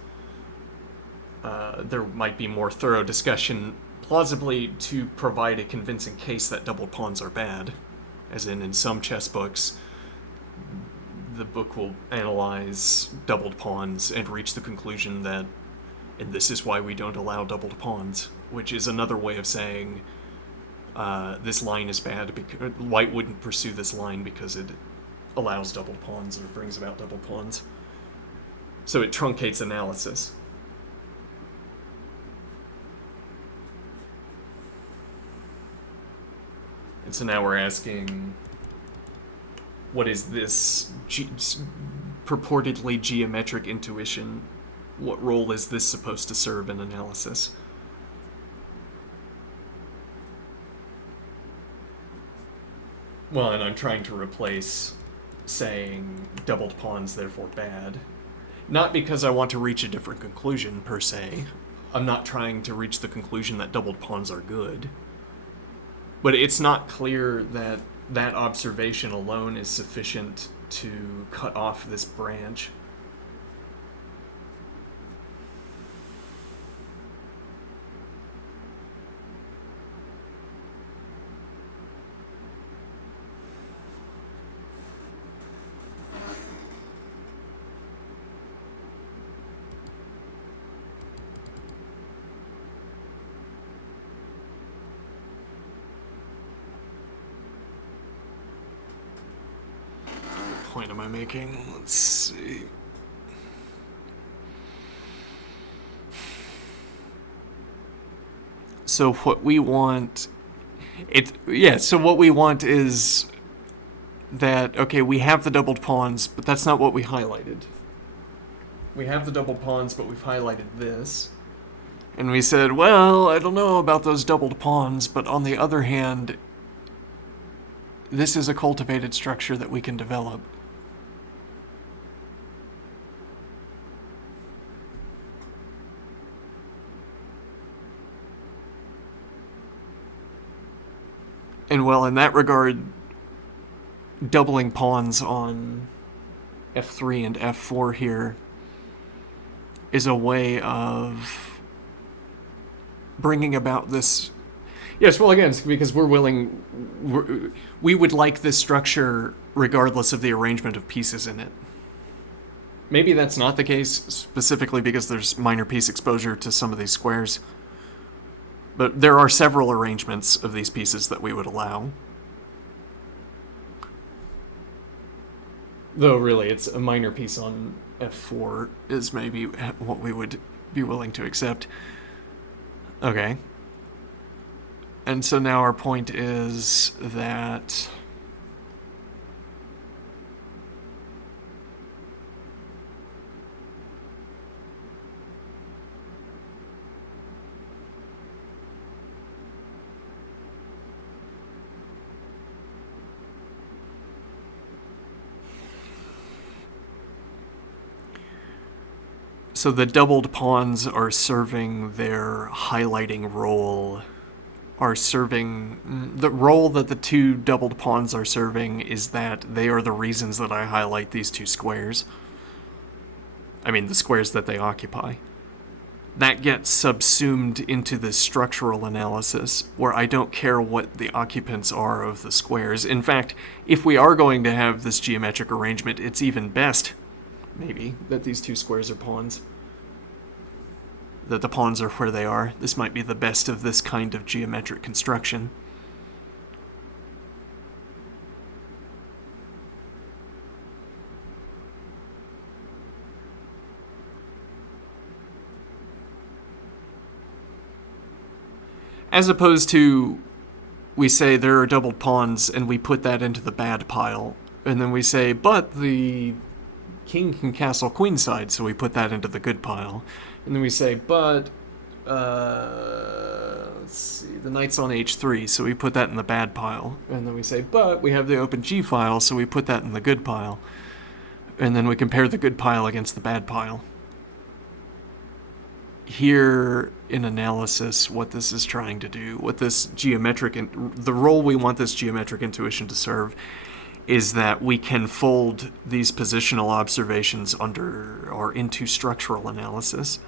there might be more thorough discussion, plausibly to provide a convincing case that doubled pawns are bad. As in some chess books, the book will analyze doubled pawns and reach the conclusion that, and this is why we don't allow doubled pawns, which is another way of saying this line is bad, because white wouldn't pursue this line because it allows doubled pawns or brings about doubled pawns. So it truncates analysis. And so now we're asking, what is this purportedly geometric intuition? What role is this supposed to serve in analysis? Well, and I'm trying to replace saying doubled pawns, therefore bad. Not because I want to reach a different conclusion, per se. I'm not trying to reach the conclusion that doubled pawns are good. But it's not clear that that observation alone is sufficient to cut off this branch. What point am I making? Let's see. So what we want, so what we want is that, okay, we have the doubled pawns, but that's not what we highlighted. We have the doubled pawns, but we've highlighted this. And we said, well, I don't know about those doubled pawns, but on the other hand, this is a cultivated structure that we can develop. And well, in that regard, doubling pawns on f3 and f4 here is a way of bringing about this. Yes, well, again, it's because we would like this structure regardless of the arrangement of pieces in it. Maybe that's not the case, specifically because there's minor piece exposure to some of these squares. But there are several arrangements of these pieces that we would allow. Though, really, it's a minor piece on f4 is maybe what we would be willing to accept. Okay. And so now our point is that so the doubled pawns are serving their highlighting role, are serving the role that the two doubled pawns are serving is that they are the reasons that I highlight these two squares. I mean, the squares that they occupy. That gets subsumed into this structural analysis where I don't care what the occupants are of the squares. In fact, if we are going to have this geometric arrangement, it's even best, maybe, that these two squares are pawns. That the pawns are where they are. This might be the best of this kind of geometric construction. As opposed to, we say there are doubled pawns and we put that into the bad pile, and then we say, but the king can castle queenside, so we put that into the good pile. And then we say, but, let's see, the knight's on h3, so we put that in the bad pile. And then we say, but we have the open g file, so we put that in the good pile. And then we compare the good pile against the bad pile. Here, in analysis, what this is trying to do, what this the role we want this geometric intuition to serve, is that we can fold these positional observations under or into structural analysis.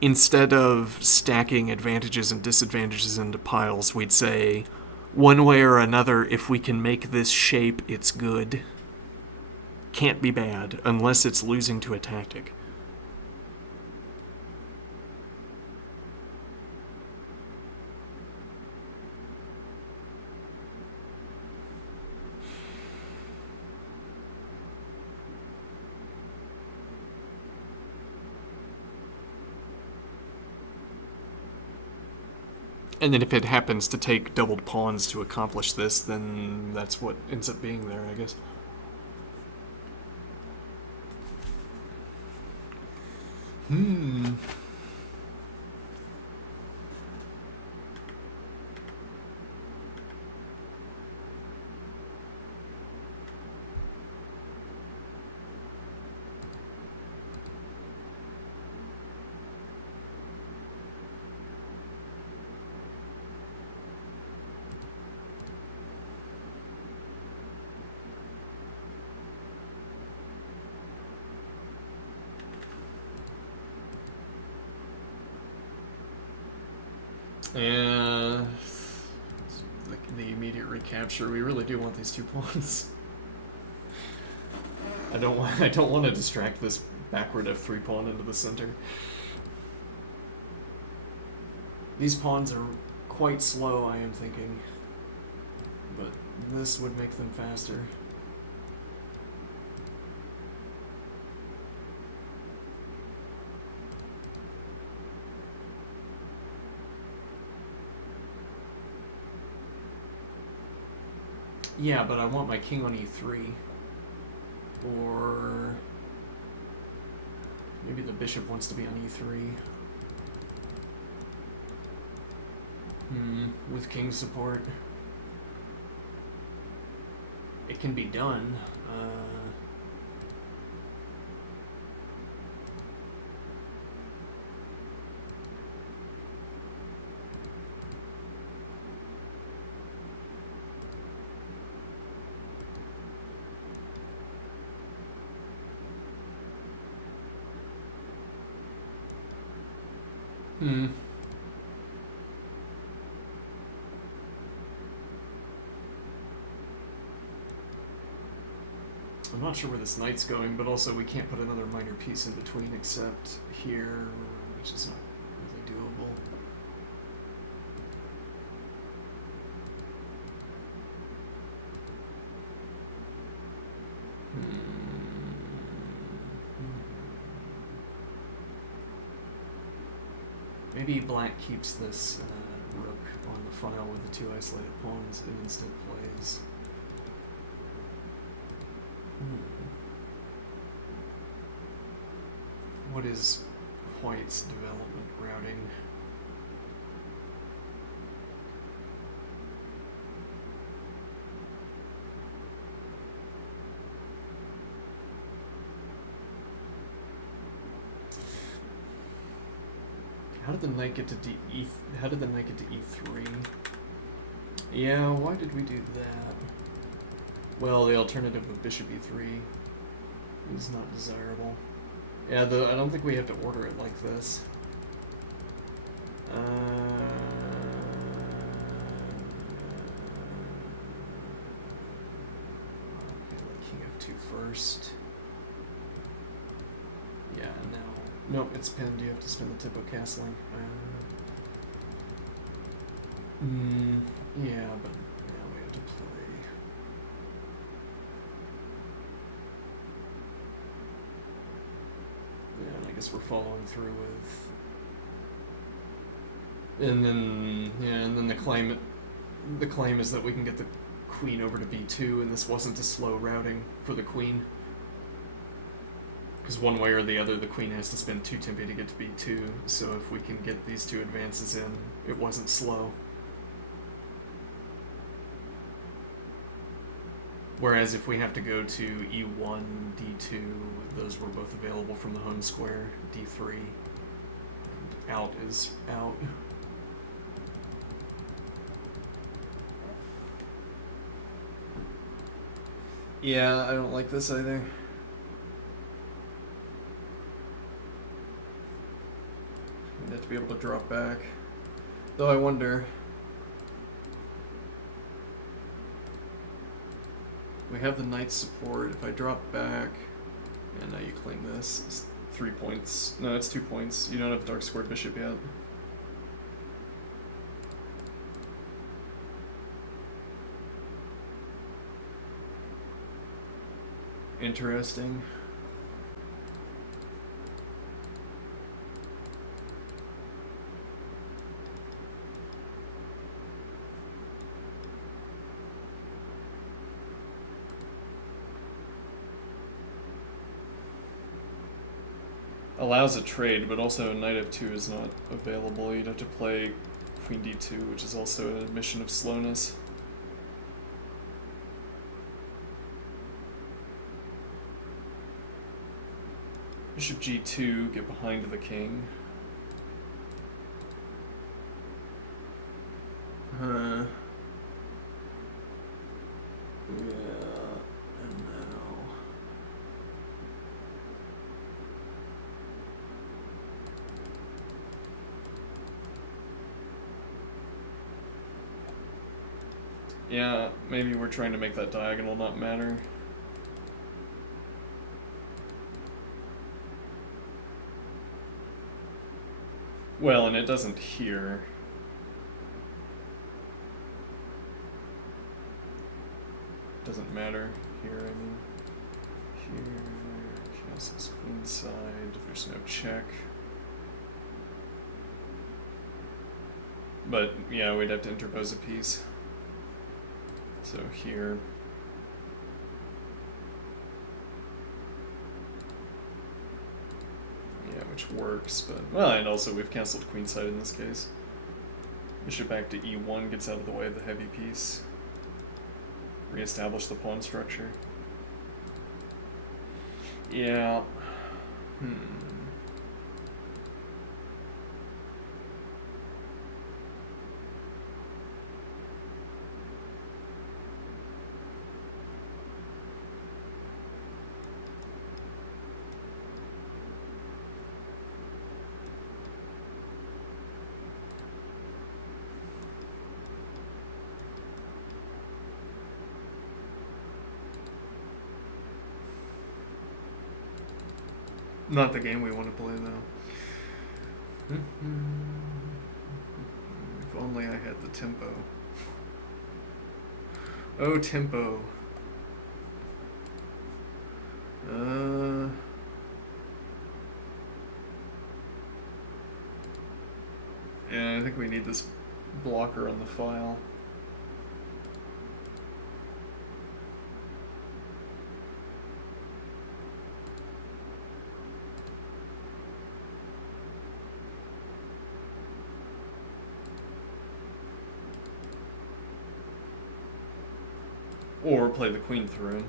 Instead of stacking advantages and disadvantages into piles, we'd say, one way or another, if we can make this shape, it's good. Can't be bad, unless it's losing to a tactic. And then if it happens to take doubled pawns to accomplish this, then that's what ends up being there, I guess. And the immediate recapture. We really do want these 2 pawns. I don't want to distract this backward f3 pawn into the center. These pawns are quite slow, I am thinking, but this would make them faster. Yeah, but I want my king on e3. Or maybe the bishop wants to be on e3. With king support. It can be done. Hmm. I'm not sure where this knight's going, but also we can't put another minor piece in between except here, which is not really doable. Maybe black keeps this rook on the file with the two isolated pawns and instead plays. What is white's development routing? How did the knight get to How did the knight get to e3? Yeah, why did we do that? Well, the alternative of bishop e3 is not desirable. Yeah, I don't think we have to order it like this. King f2 first. Yeah, now. Nope, it's pinned. You have to spin the tempo castling. Yeah, but now we have to play. Yeah, and I guess we're following through with. And then the claim is that we can get the queen over to b2, and this wasn't a slow routing for the queen. Because one way or the other, the queen has to spend 2 tempi to get to b2, so if we can get these 2 advances in, it wasn't slow. Whereas if we have to go to e1, d2, those were both available from the home square, d3, and out is out. Yeah, I don't like this either. We'd have to be able to drop back. Though I wonder. We have the knight's support. If I drop back, and now you claim this, it's 3 points. No, it's 2 points. You don't have dark squared bishop yet. Interesting. Allows a trade, but also knight f2 is not available. You'd have to play queen d2, which is also an admission of slowness. Bishop g2, get behind the king. Yeah. And now. Yeah, maybe we're trying to make that diagonal not matter. Well, and it doesn't here. Doesn't matter here, I mean. Here, castle's queenside, there's no check. But, yeah, we'd have to interpose a piece. So here. Yeah, which works, but... Well, and also we've cancelled queenside in this case. Bishop back to e1 gets out of the way of the heavy piece. Reestablish the pawn structure. Yeah. Not the game we want to play, though. If only I had the tempo. Oh, tempo. Yeah, I think we need this blocker on the file. Or play the queen through.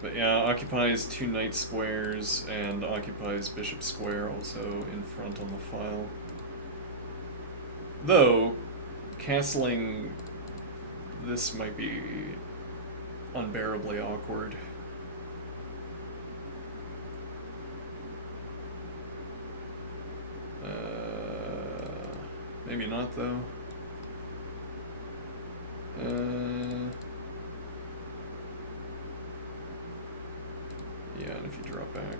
But yeah, occupies 2 knight squares and occupies bishop square also in front on the file. Though, castling this might be unbearably awkward. Maybe not, though. Yeah, and if you drop back.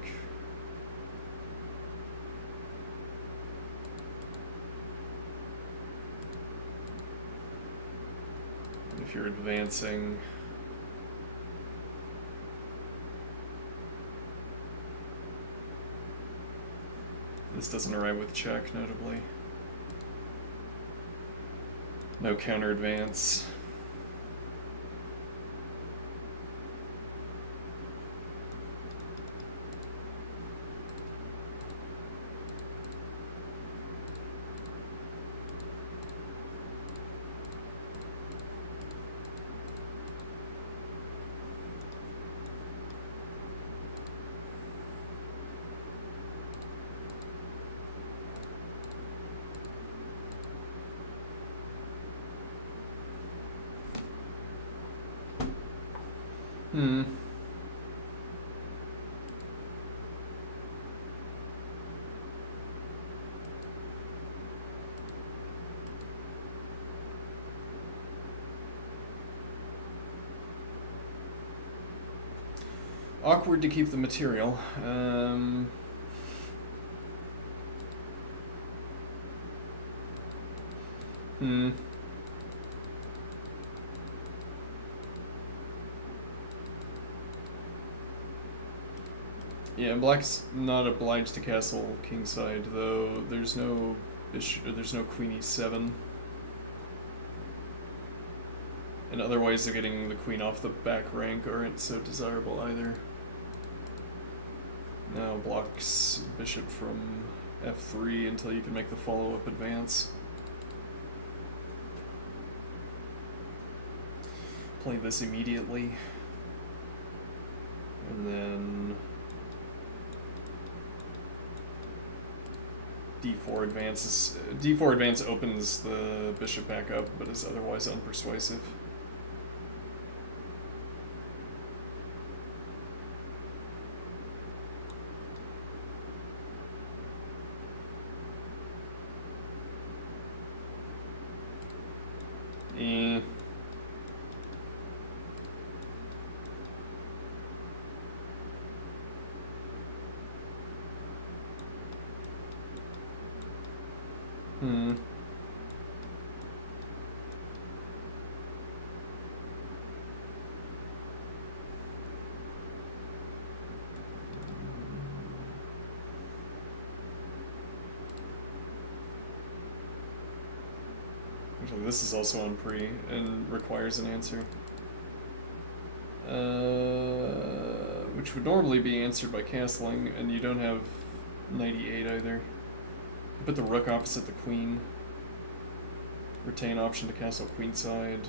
And if you're advancing. This doesn't arrive with check, notably. No counter advance. Awkward to keep the material. Yeah, black's not obliged to castle kingside, though. There's no queen e7. And other ways of getting the queen off the back rank aren't so desirable either. Now blocks bishop from f3 until you can make the follow-up advance. Play this immediately. And then d4 advances. D4 advance opens the bishop back up, but is otherwise unpersuasive. this is also on pre and requires an answer. Which would normally be answered by castling, and you don't have knight e8 either. Put the rook opposite the queen. Retain option to castle queenside.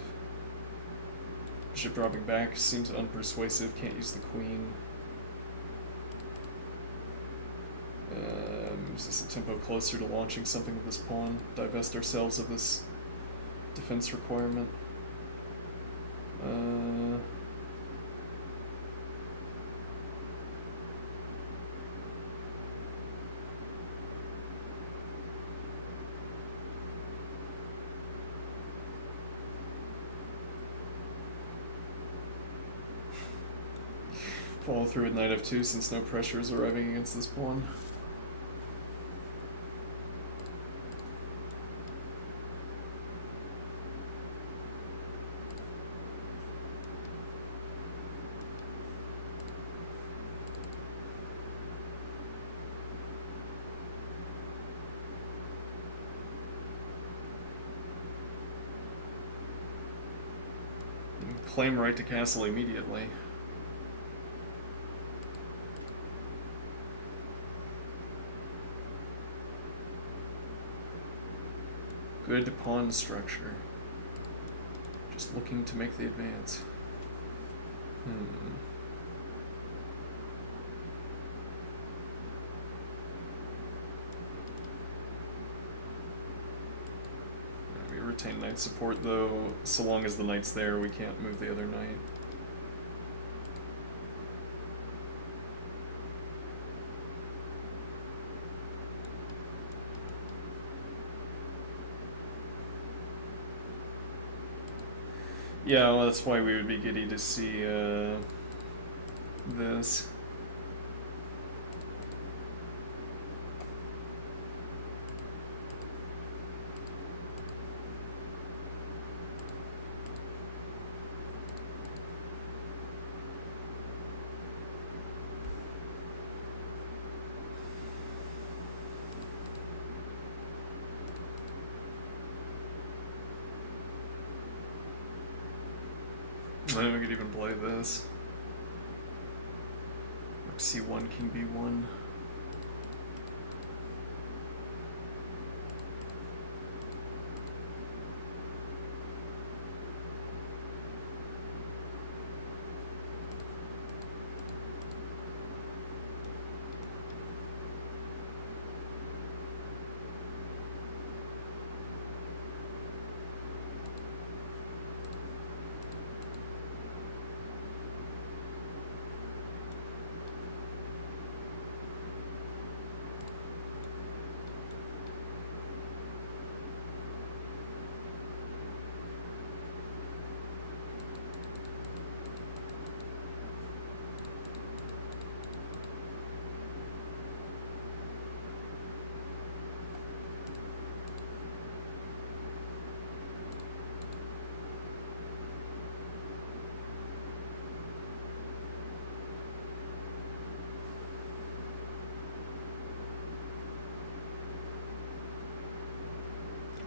Bishop dropping back seems unpersuasive, can't use the queen. Moves us a tempo closer to launching something with this pawn. Divest ourselves of this defense requirement. Follow through with knight f2 since no pressure is arriving against this pawn. Claim right to castle immediately. Good pawn structure. Just looking to make the advance. We retain knight support though. So long as the knight's there, we can't move the other knight. Yeah, well, that's why we would be giddy to see this. I we could even play this. Rook c1, king b1.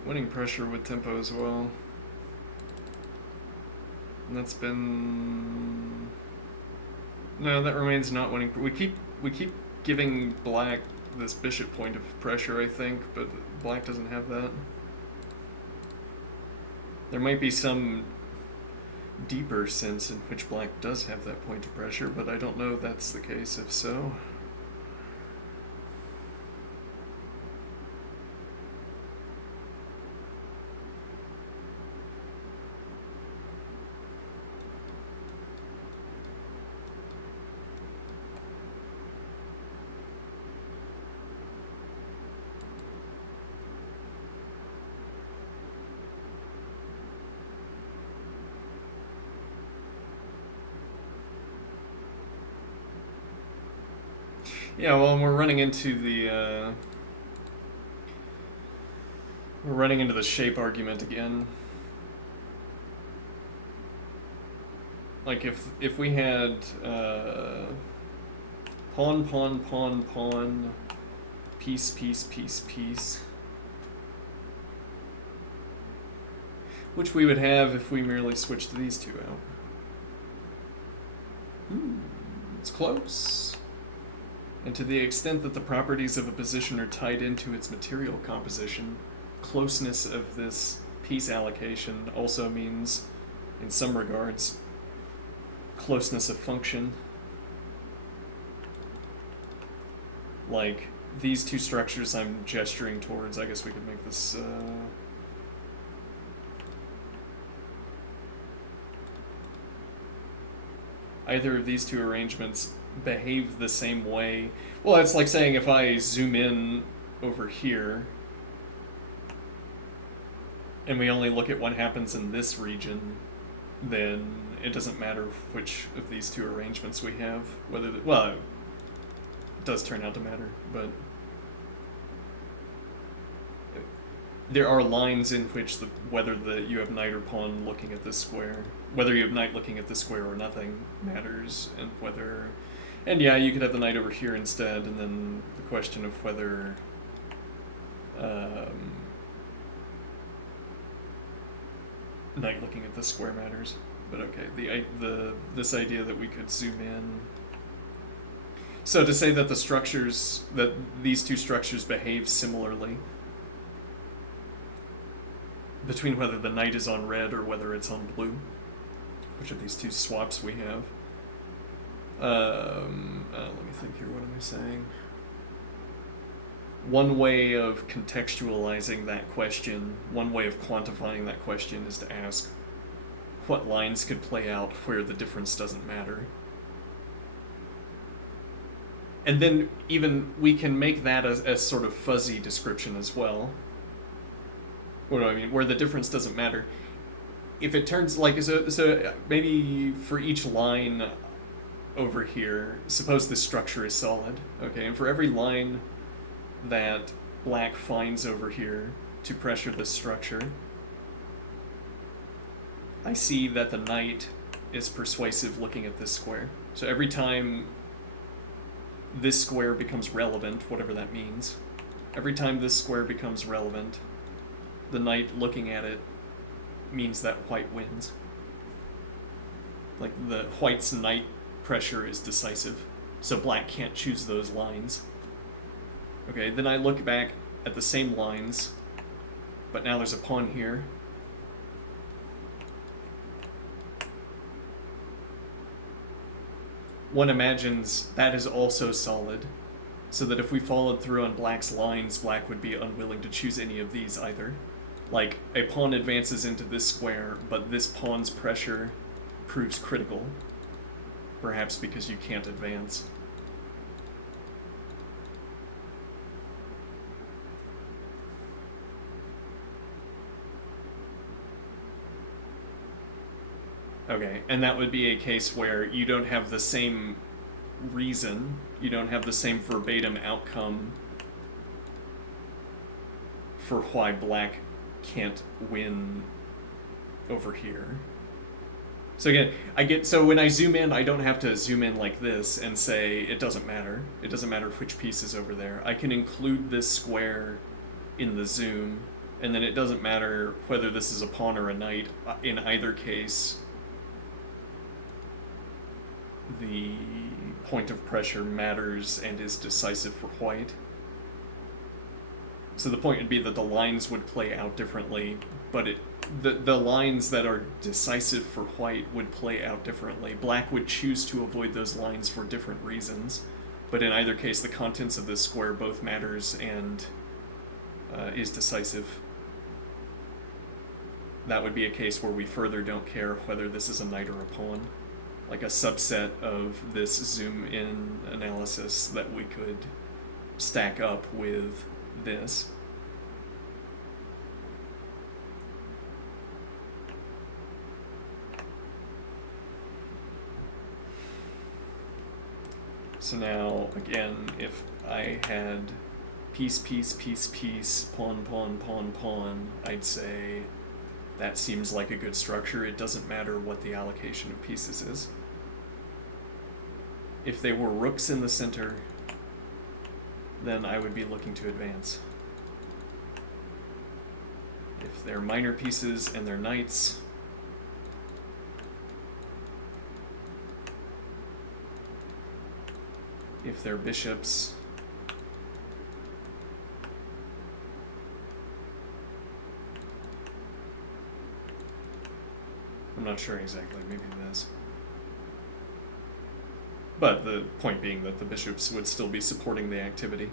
Winning pressure with tempo as well. And that's been... No, that remains not winning. We keep giving black this bishop point of pressure, I think, but black doesn't have that. There might be some deeper sense in which black does have that point of pressure, but I don't know if that's the case. If so... Yeah, well, we're running into the shape argument again. Like if we had pawn, pawn, pawn, pawn, piece, piece, piece, piece. which we would have if we merely switched these two out. It's close. And to the extent that the properties of a position are tied into its material composition, closeness of this piece allocation also means, in some regards, closeness of function. Like, these two structures I'm gesturing towards, I guess we could make this, either of these two arrangements behave the same way. Well, it's like saying if I zoom in over here, and we only look at what happens in this region, then it doesn't matter which of these two arrangements we have. Whether well, it does turn out to matter, but there are lines in which whether you have knight or pawn looking at this square, whether you have knight looking at this square or nothing matters, and whether, and yeah, you could have the knight over here instead, and then the question of whether knight looking at this square matters. But okay, this idea that we could zoom in. So to say that that these two structures behave similarly between whether the knight is on red or whether it's on blue, which of these two swaps we have. Let me think here, what am I saying? One way of contextualizing that question, one way of quantifying that question is to ask what lines could play out where the difference doesn't matter. And then even we can make that as sort of fuzzy description as well. What do I mean? Where the difference doesn't matter. If it turns like, so maybe for each line over here, suppose this structure is solid, okay, and for every line that black finds over here to pressure this structure, I see that the knight is persuasive looking at this square. So every time this square becomes relevant, whatever that means, every time this square becomes relevant, the knight looking at it means that white wins. Like, the white's knight pressure is decisive, so black can't choose those lines. Okay, then I look back at the same lines, but now there's a pawn here. One imagines that is also solid, so that if we followed through on black's lines, black would be unwilling to choose any of these either. Like, a pawn advances into this square, but this pawn's pressure proves critical. Perhaps because you can't advance. Okay, and that would be a case where you don't have the same reason, you don't have the same verbatim outcome for why black can't win over here. So again, so when I zoom in, I don't have to zoom in like this and say it doesn't matter. It doesn't matter which piece is over there. I can include this square in the zoom, and then it doesn't matter whether this is a pawn or a knight. In either case, the point of pressure matters and is decisive for white. So the point would be that the lines would play out differently, but the lines that are decisive for white would play out differently. Black would choose to avoid those lines for different reasons, but in either case, the contents of this square both matters and is decisive. That would be a case where we further don't care whether this is a knight or a pawn. Like a subset of this zoom-in analysis that we could stack up with this. So now, again, if I had piece, piece, piece, piece, pawn, pawn, pawn, pawn, I'd say that seems like a good structure. It doesn't matter what the allocation of pieces is. If they were rooks in the center, then I would be looking to advance. If they're minor pieces and they're knights, if they're bishops, I'm not sure exactly, maybe this. But the point being that the bishops would still be supporting the activity.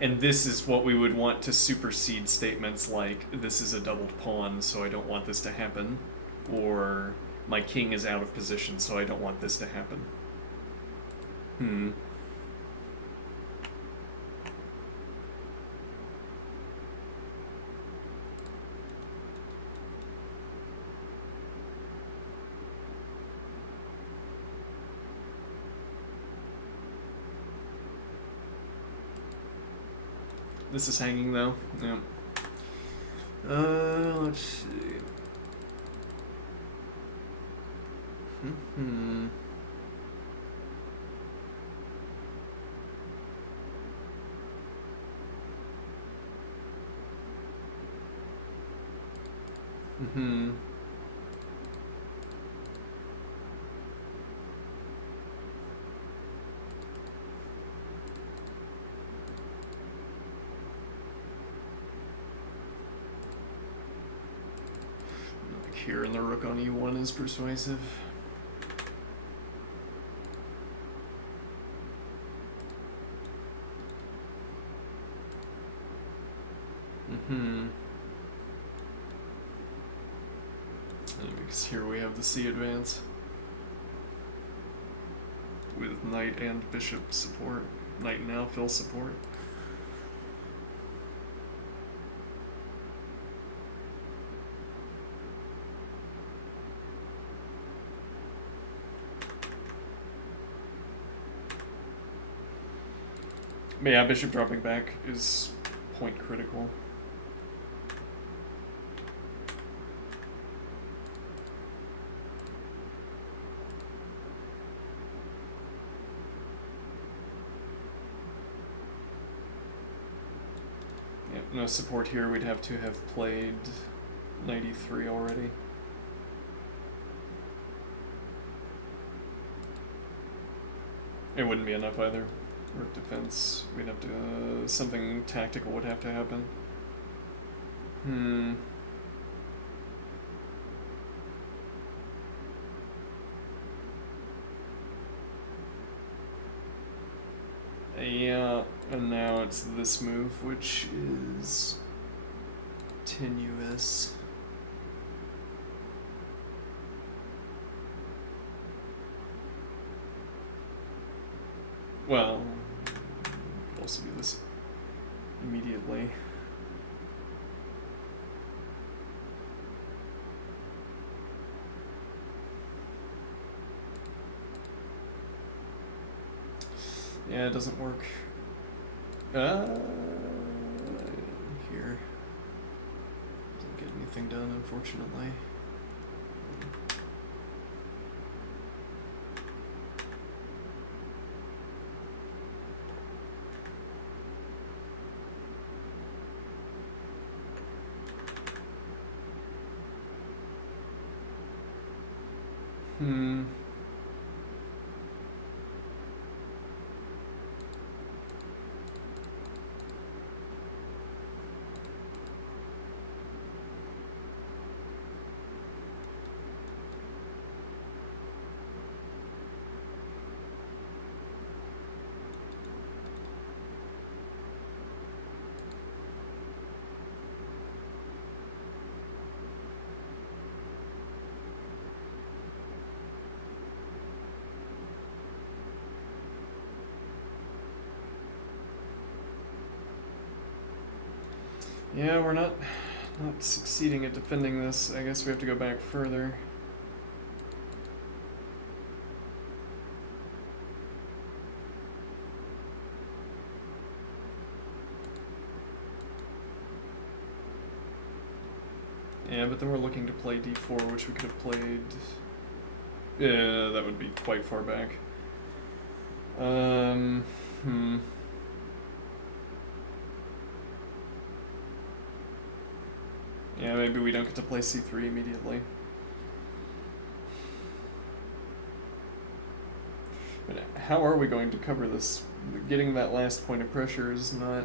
And this is what we would want to supersede statements like, this is a doubled pawn, so I don't want this to happen. Or, my king is out of position, so I don't want this to happen. This is hanging though. Yeah. Let's see. Here and the rook on e1 is persuasive. Because here we have the C advance with knight and bishop support, knight and alfil support. But yeah, bishop dropping back is point critical. Yeah, no support here. We'd have to have played 93 already. It wouldn't be enough either. Rook defense, we'd have to, something tactical would have to happen. Yeah, and now it's this move, which is tenuous. Well, we could also do this immediately. Yeah, it doesn't work. Here. Doesn't get anything done, unfortunately. Yeah, we're not succeeding at defending this. I guess we have to go back further. Yeah, but then we're looking to play d4, which we could have played That would be quite far back. Hmm. Yeah, maybe we don't get to play c3 immediately. But how are we going to cover this? Getting that last point of pressure is not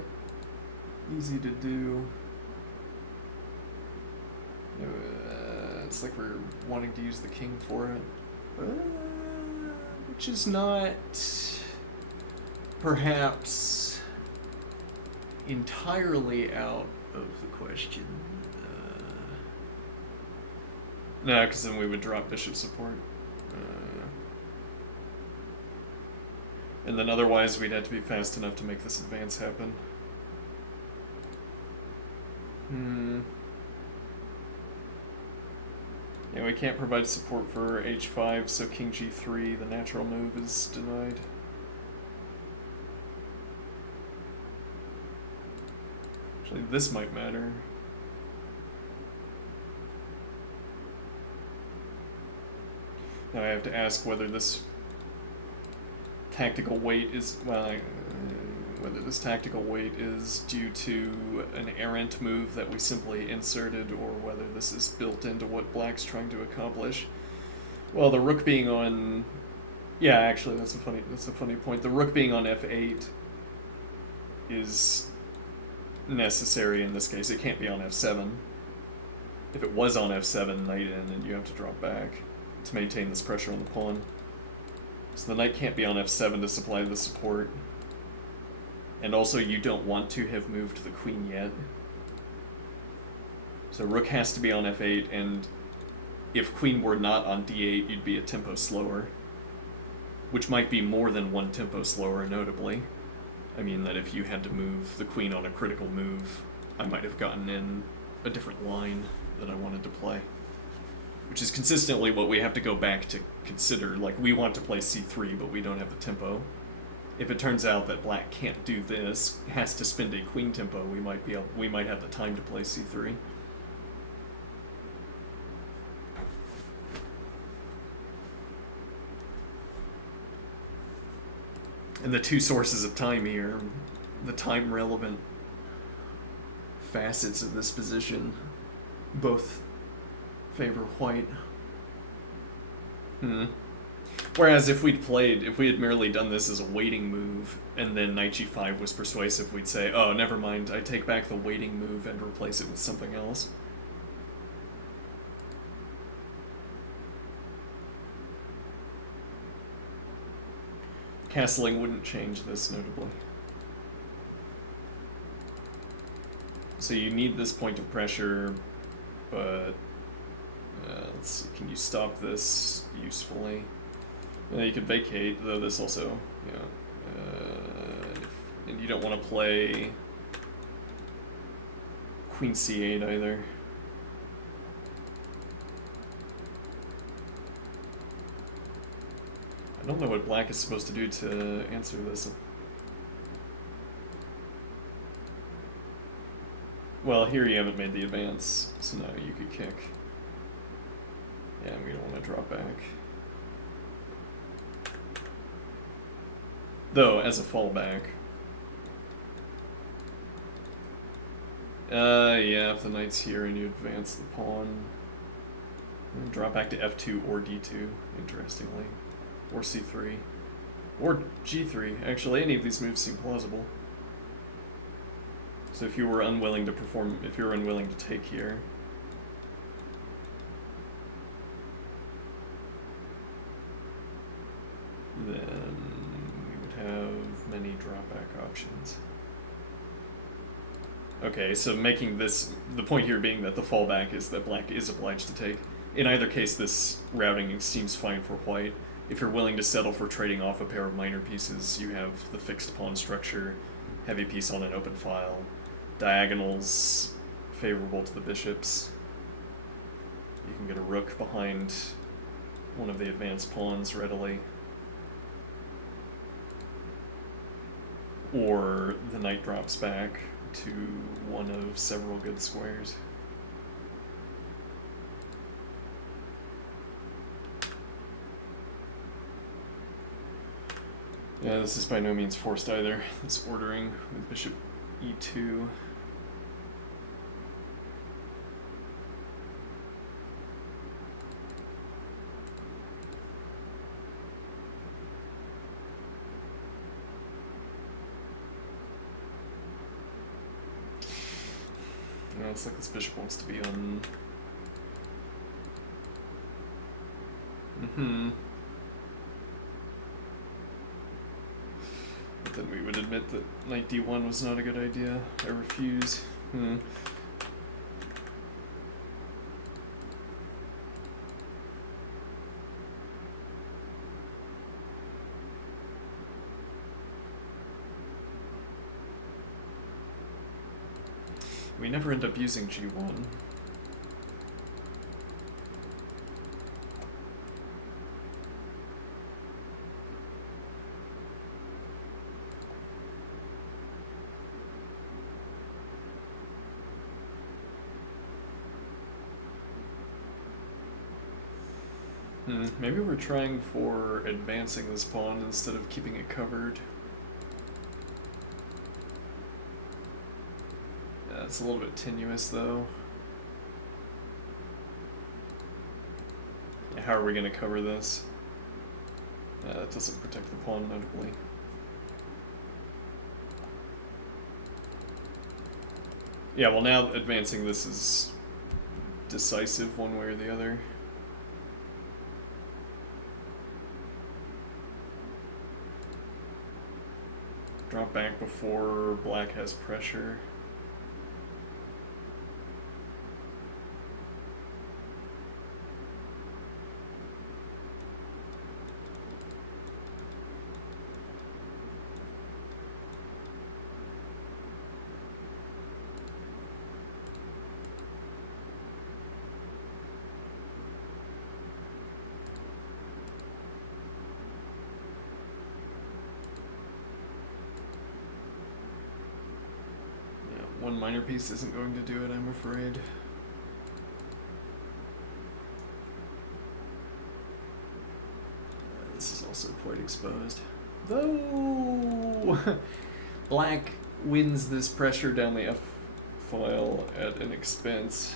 easy to do. It's like we're wanting to use the king for it. Which is not perhaps entirely out of the question. No, because then we would drop bishop support. And then otherwise we'd have to be fast enough to make this advance happen. Yeah, we can't provide support for h5, so king g3, the natural move, is denied. Actually, this might matter. Now I have to ask whether this tactical weight is, well, whether this tactical weight is due to an errant move that we simply inserted, or whether this is built into what black's trying to accomplish. Well, the rook being on, yeah, actually that's a funny point. The rook being on f8 is necessary in this case. It can't be on f7. If it was on f7, knight in, and you have to drop back to maintain this pressure on the pawn. So the knight can't be on f7 to supply the support. And also you don't want to have moved the queen yet. So rook has to be on f8, and if queen were not on d8, you'd be a tempo slower. Which might be more than one tempo slower, notably. I mean that if you had to move the queen on a critical move, I might have gotten in a different line that I wanted to play. Which is consistently what we have to go back to consider. Like, we want to play c3, but we don't have the tempo. If it turns out that black can't do this, has to spend a queen tempo, we might have the time to play c3. And the two sources of time here, the time relevant facets of this position, both favor white. Whereas if we had merely done this as a waiting move, and then knight g5 was persuasive, we'd say, oh, never mind, I take back the waiting move and replace it with something else. Castling wouldn't change this, notably. So you need this point of pressure, but let's see, can you stop this usefully? You could vacate, though this also, and you don't want to play queen c8 either. I don't know what black is supposed to do to answer this. Well, here you haven't made the advance, so now you could kick. Yeah, we don't want to drop back. Though, as a fallback. Yeah, if the knight's here and you advance the pawn, drop back to f2 or d2, interestingly. Or c3. Or g3. Actually, any of these moves seem plausible. So if you were unwilling to perform, if you're unwilling to take here, then we would have many dropback options. Okay, so making this, the point here being that the fallback is that black is obliged to take. In either case, this routing seems fine for white. If you're willing to settle for trading off a pair of minor pieces, you have the fixed pawn structure, heavy piece on an open file, diagonals favorable to the bishops. You can get a rook behind one of the advanced pawns readily. Or the knight drops back to one of several good squares. Yeah, this is by no means forced either. This ordering with bishop e2. No, it's like this bishop wants to be on. But then we would admit that knight d1 was not a good idea. I refuse. We never end up using g1. Maybe we're trying for advancing this pawn instead of keeping it covered. Yeah, it's a little bit tenuous though. Yeah, how are we going to cover this? That doesn't protect the pawn notably. Yeah, well now advancing this is decisive one way or the other. Drop back before black has pressure. One minor piece isn't going to do it, I'm afraid. This is also quite exposed. Though black wins this pressure down the F file at an expense.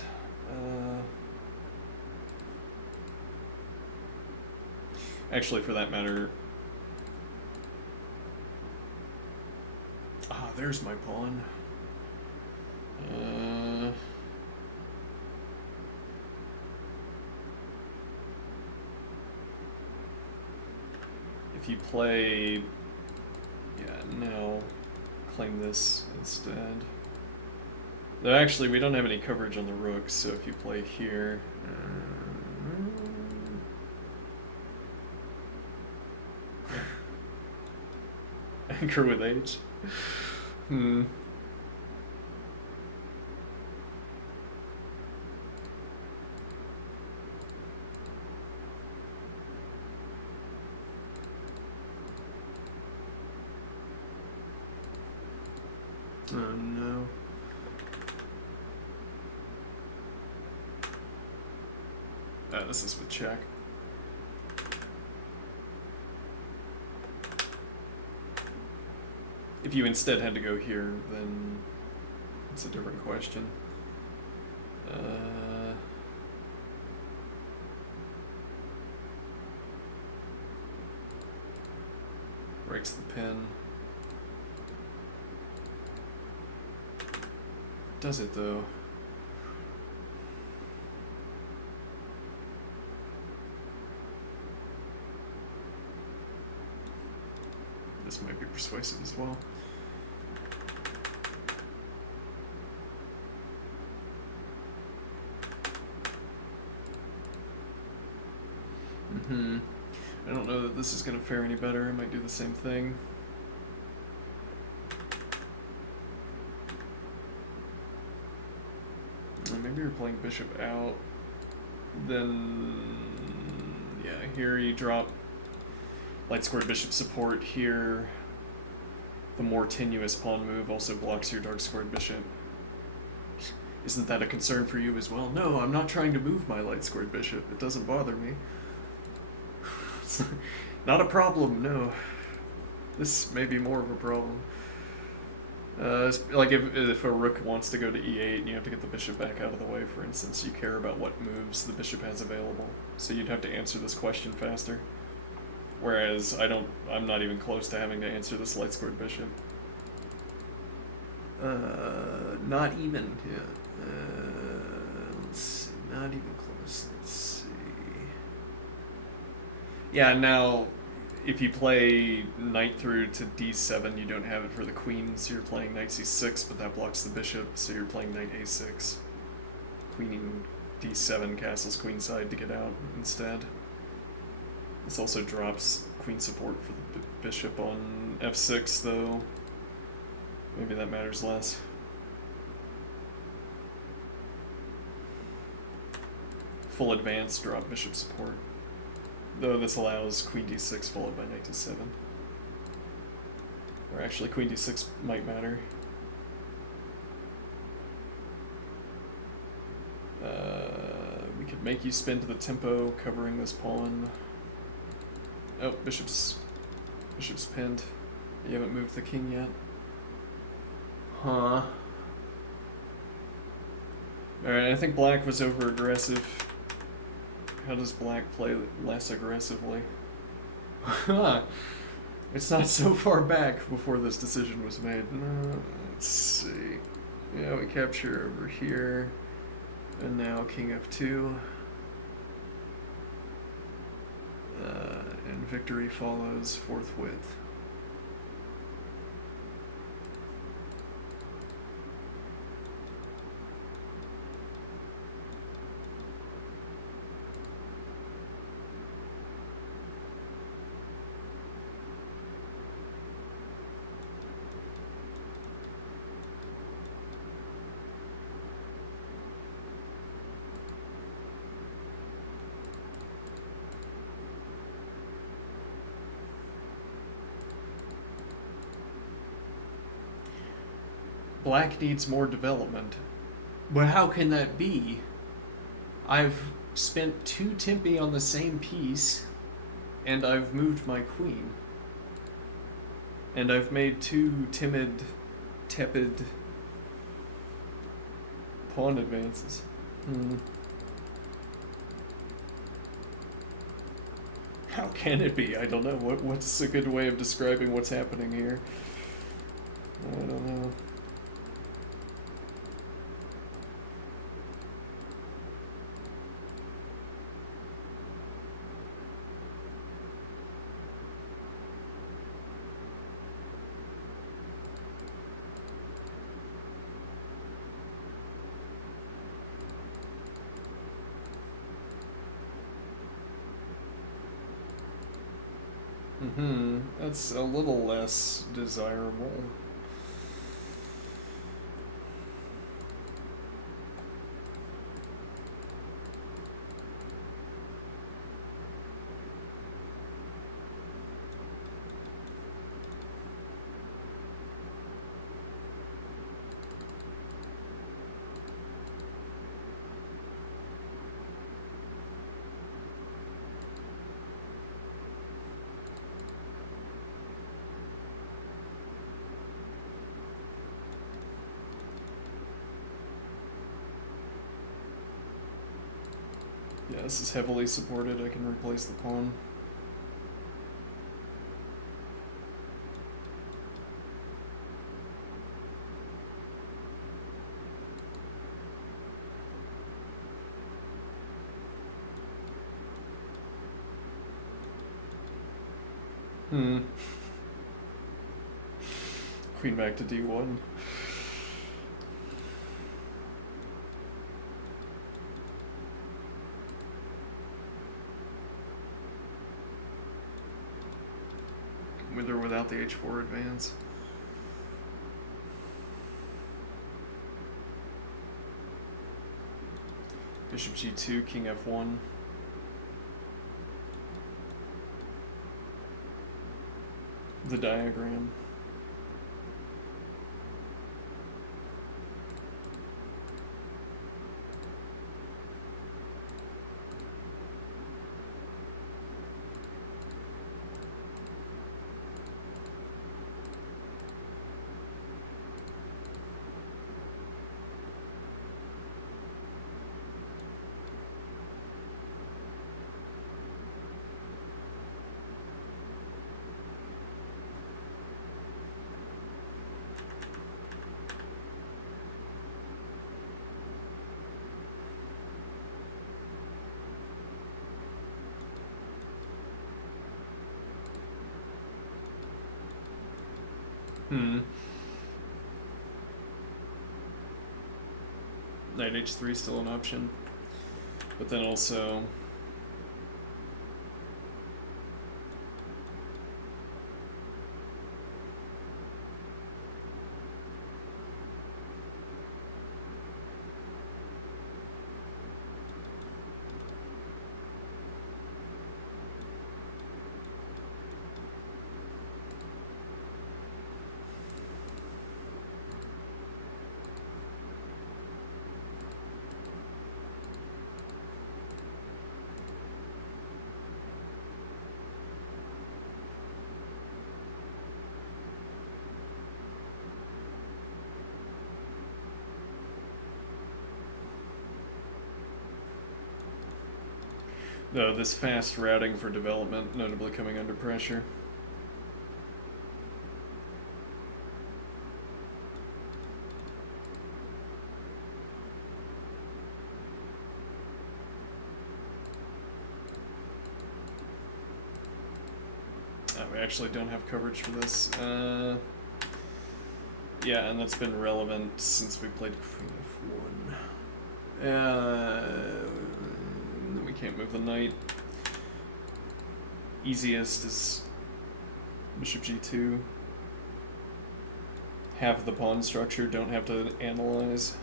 Actually, for that matter... there's my pawn. If you play, no, claim this instead. Though actually, we don't have any coverage on the rooks, so if you play here, anchor with H. Oh no. This is with check. If you instead had to go here, then it's a different question. Breaks the pin. Does it though? This might be persuasive as well. I don't know that this is going to fare any better. I might do the same thing. Maybe you're playing bishop out. Then, yeah, here you drop light squared bishop support here. The more tenuous pawn move also blocks your dark squared bishop. Isn't that a concern for you as well? No, I'm not trying to move my light squared bishop. It doesn't bother me. Not a problem, no. This may be more of a problem. Like if a rook wants to go to e8 and you have to get the bishop back out of the way, for instance, you care about what moves the bishop has available. So you'd have to answer this question faster. Whereas I'm not even close to having to answer this light squared bishop. Not even, yeah. Let's see, not even close. Let's see. Yeah, now if you play knight through to d7, you don't have it for the queen, so you're playing knight c6, but that blocks the bishop, so you're playing knight a6. Queen d7 castles queenside to get out instead. This also drops queen support for the bishop on f6, though. Maybe that matters less. Full advance, drop bishop support. Though this allows queen d6 followed by knight d7. Or actually, queen d6 might matter. We could make you spin to the tempo, covering this pawn. Oh, bishop's pinned. You haven't moved the king yet. Huh. Alright, I think black was over aggressive. How does black play less aggressively? Huh. It's not so far back before this decision was made. Let's see. Yeah, we capture over here. And now king f2. And victory follows forthwith. Black needs more development. But how can that be? I've spent 2 tempi on the same piece, And I've moved my queen. And I've made 2 timid, tepid pawn advances. How can it be? I don't know. What's a good way of describing what's happening here? I don't know. That's a little less desirable. Yeah, this is heavily supported. I can replace the pawn. Queen back to d1. With or without the h4 advance. Bishop g2, king f1. The diagram. Hmm. Knight h3 still an option, but then also though this fast routing for development notably coming under pressure. We actually don't have coverage for this. Yeah, and that's been relevant since we played Queen f1. We can't move the knight. Easiest is Bishop g2. Have the pawn structure, don't have to analyze.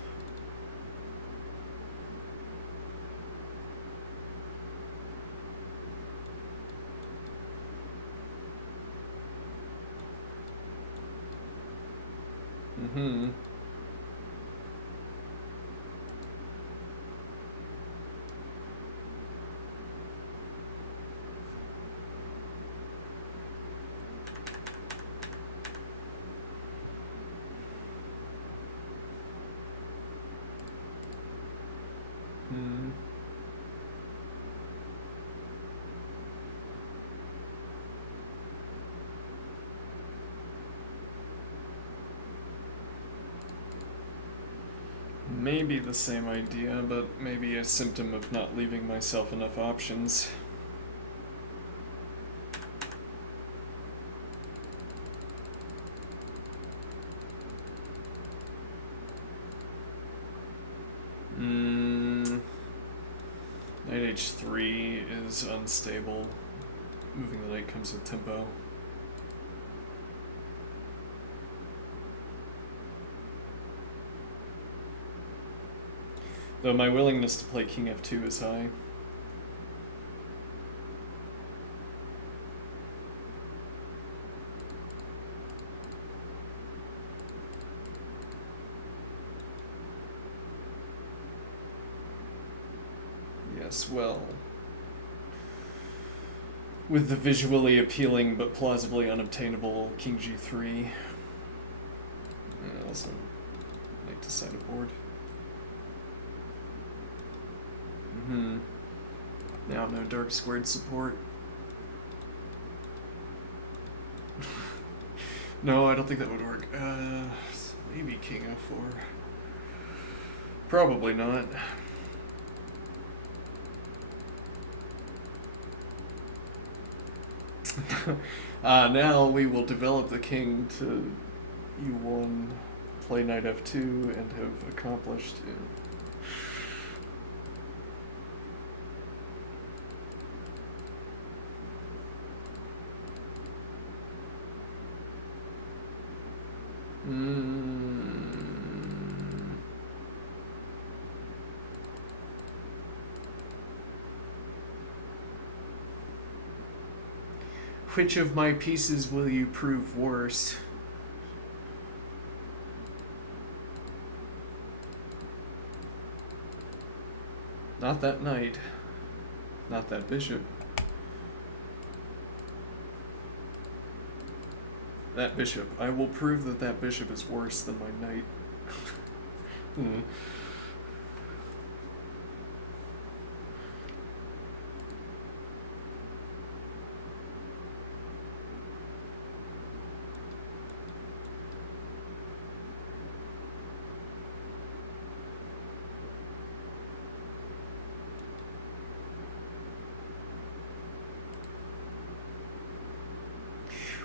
Mm-hmm. Hmm. Maybe the same idea, but maybe a symptom of not leaving myself enough options. Knight h3 is unstable. Moving the knight comes with tempo. Though my willingness to play king f2 is high. Yes, well, with the visually appealing but plausibly unobtainable king g3. Also, knight to sideboard. Now no dark squared support. No, I don't think that would work. Maybe king f4. Probably not. Now we will develop the king to e1, play knight f2, and have accomplished it. Which of my pieces will you prove worse? Not that knight. Not that bishop. That bishop. I will prove that that bishop is worse than my knight.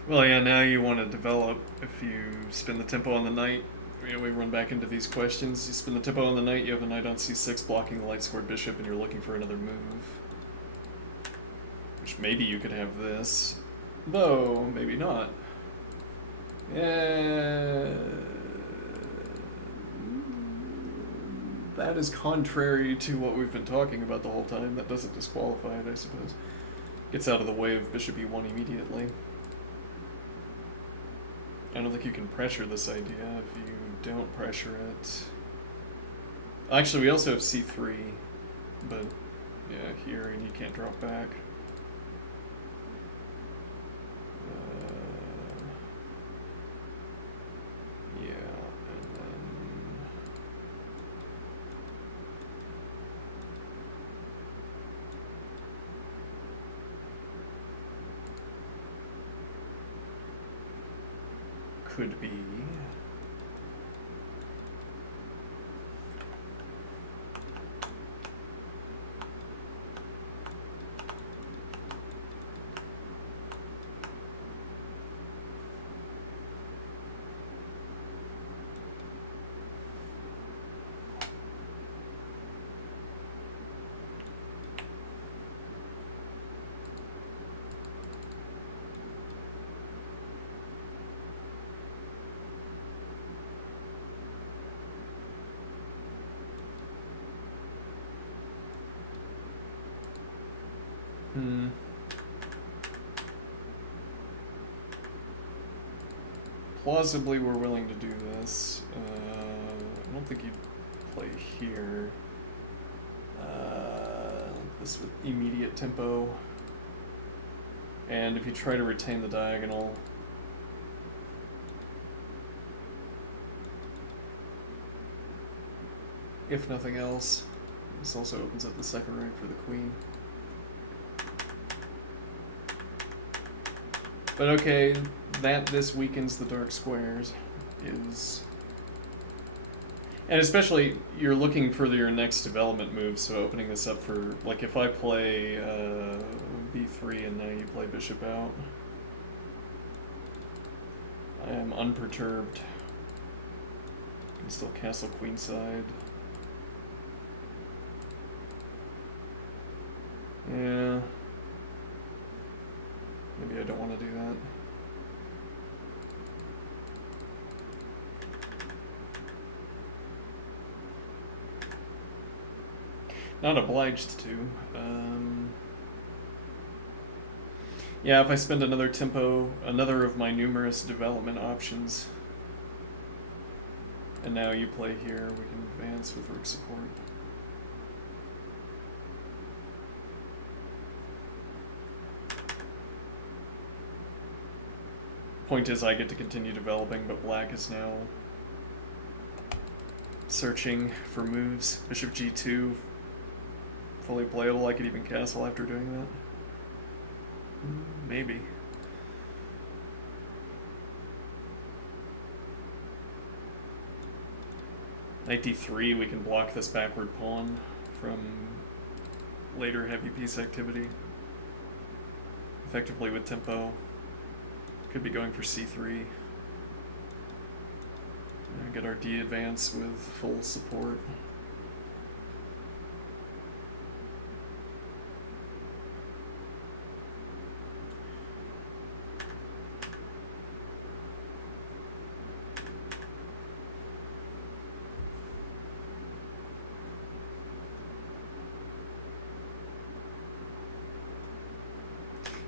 Well, yeah, now you want to develop. If you spin the tempo on the knight, we run back into these questions. You spin the tempo on the knight, you have a knight on c6 blocking the light squared bishop, and you're looking for another move. Which maybe you could have this. Though, maybe not. Yeah. That is contrary to what we've been talking about the whole time. That doesn't disqualify it, I suppose. Gets out of the way of bishop e1 immediately. I don't think you can pressure this idea if you don't pressure it. Actually, we also have c3, but yeah, here, and you can't drop back. Yeah, and then... could be... Plausibly, we're willing to do this. I don't think you'd play here. This with immediate tempo. And if you try to retain the diagonal, if nothing else, this also opens up the second rank for the queen. But okay, that this weakens the dark squares is... And especially, you're looking for your next development move, so opening this up for... Like, if I play b3 and now you play bishop out, I am unperturbed. I can still castle queenside. Yeah. Maybe I don't want to do that. Not obliged to. Yeah, if I spend another tempo, another of my numerous development options, and now you play here, we can advance with rook support. Point is, I get to continue developing, but black is now searching for moves. Bishop g2, fully playable. I could even castle after doing that. Maybe. Knight d3, we can block this backward pawn from later heavy piece activity. Effectively with tempo. Could be going for c3. Get our d advance with full support.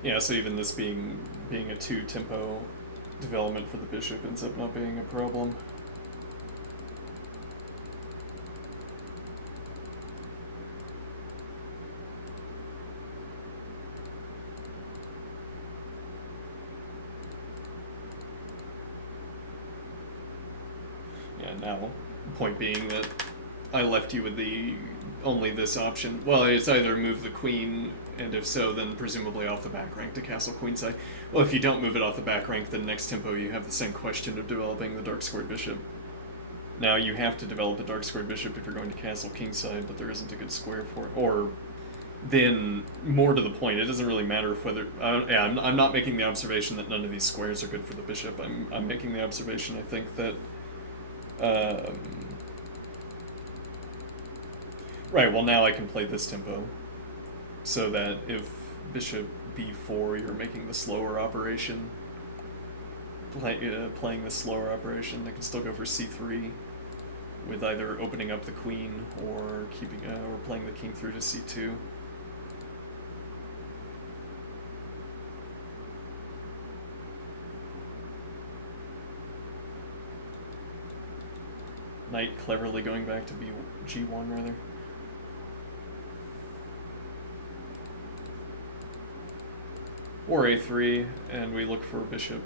Yeah, so even this being a 2-tempo development for the bishop ends up not being a problem. Yeah, now, point being that I left you with only this option. Well, it's either move the queen, and if so, then presumably off the back rank to castle queenside. Well, if you don't move it off the back rank, then next tempo you have the same question of developing the dark squared bishop. Now you have to develop the dark squared bishop if you're going to castle kingside, but there isn't a good square for it. Or then more to the point, it doesn't really matter if whether. Yeah, I'm not making the observation that none of these squares are good for the bishop. I'm making the observation, I think, that. Um, right, well, now I can play this tempo. So that if bishop b4, you're making the slower operation. Playing the slower operation, I can still go for c3 with either opening up the queen or keeping or playing the king through to c2. Knight cleverly going back to g1 rather. Or a3, and we look for bishop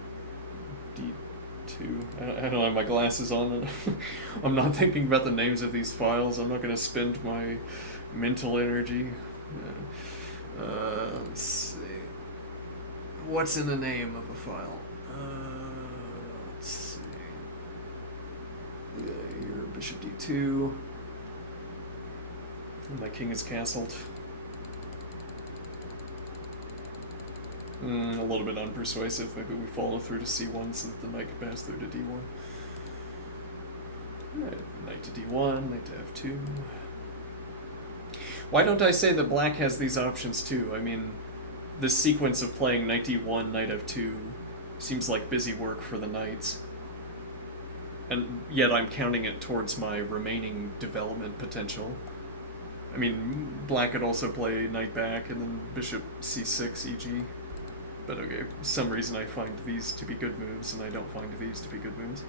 d2. I don't have my glasses on. I'm not thinking about the names of these files. I'm not going to spend my mental energy. Let's see. What's in the name of a file? Let's see. Yeah, here, bishop d2. My king is castled. A little bit unpersuasive. Maybe we follow through to c1 so that the knight can pass through to d1. Right, knight to d1, knight to f2. Why don't I say that black has these options too? I mean, this sequence of playing knight d1, knight f2 seems like busy work for the knights. And yet I'm counting it towards my remaining development potential. I mean, black could also play knight back and then bishop c6, e.g. But okay, for some reason I find these to be good moves, and I don't find these to be good moves.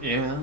Yeah,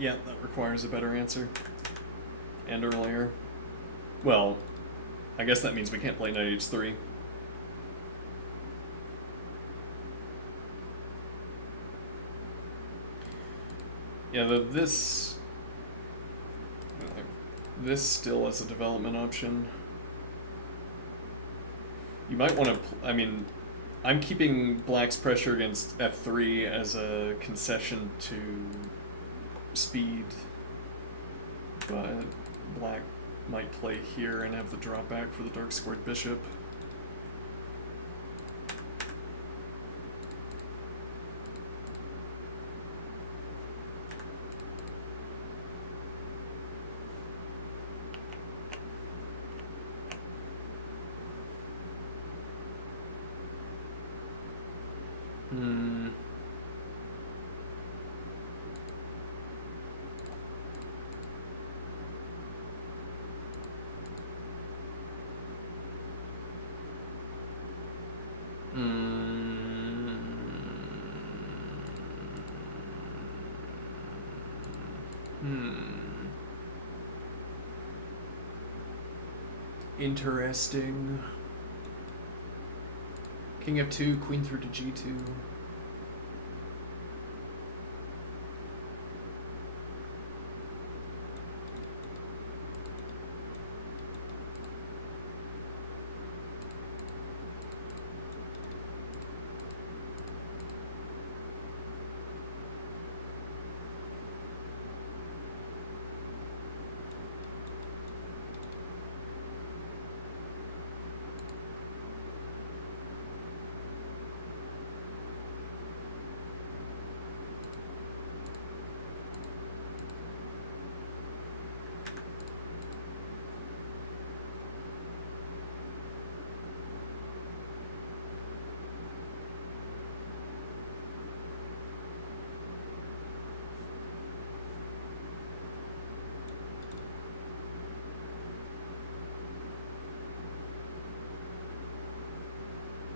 Yeah, that requires a better answer. And earlier. Well, I guess that means we can't play knight h3. Yeah, this still as a development option. You might want to. I mean, I'm keeping black's pressure against f3 as a concession to speed, but black might play here and have the drop back for the dark squared bishop. Interesting. King f2, queen through to g2.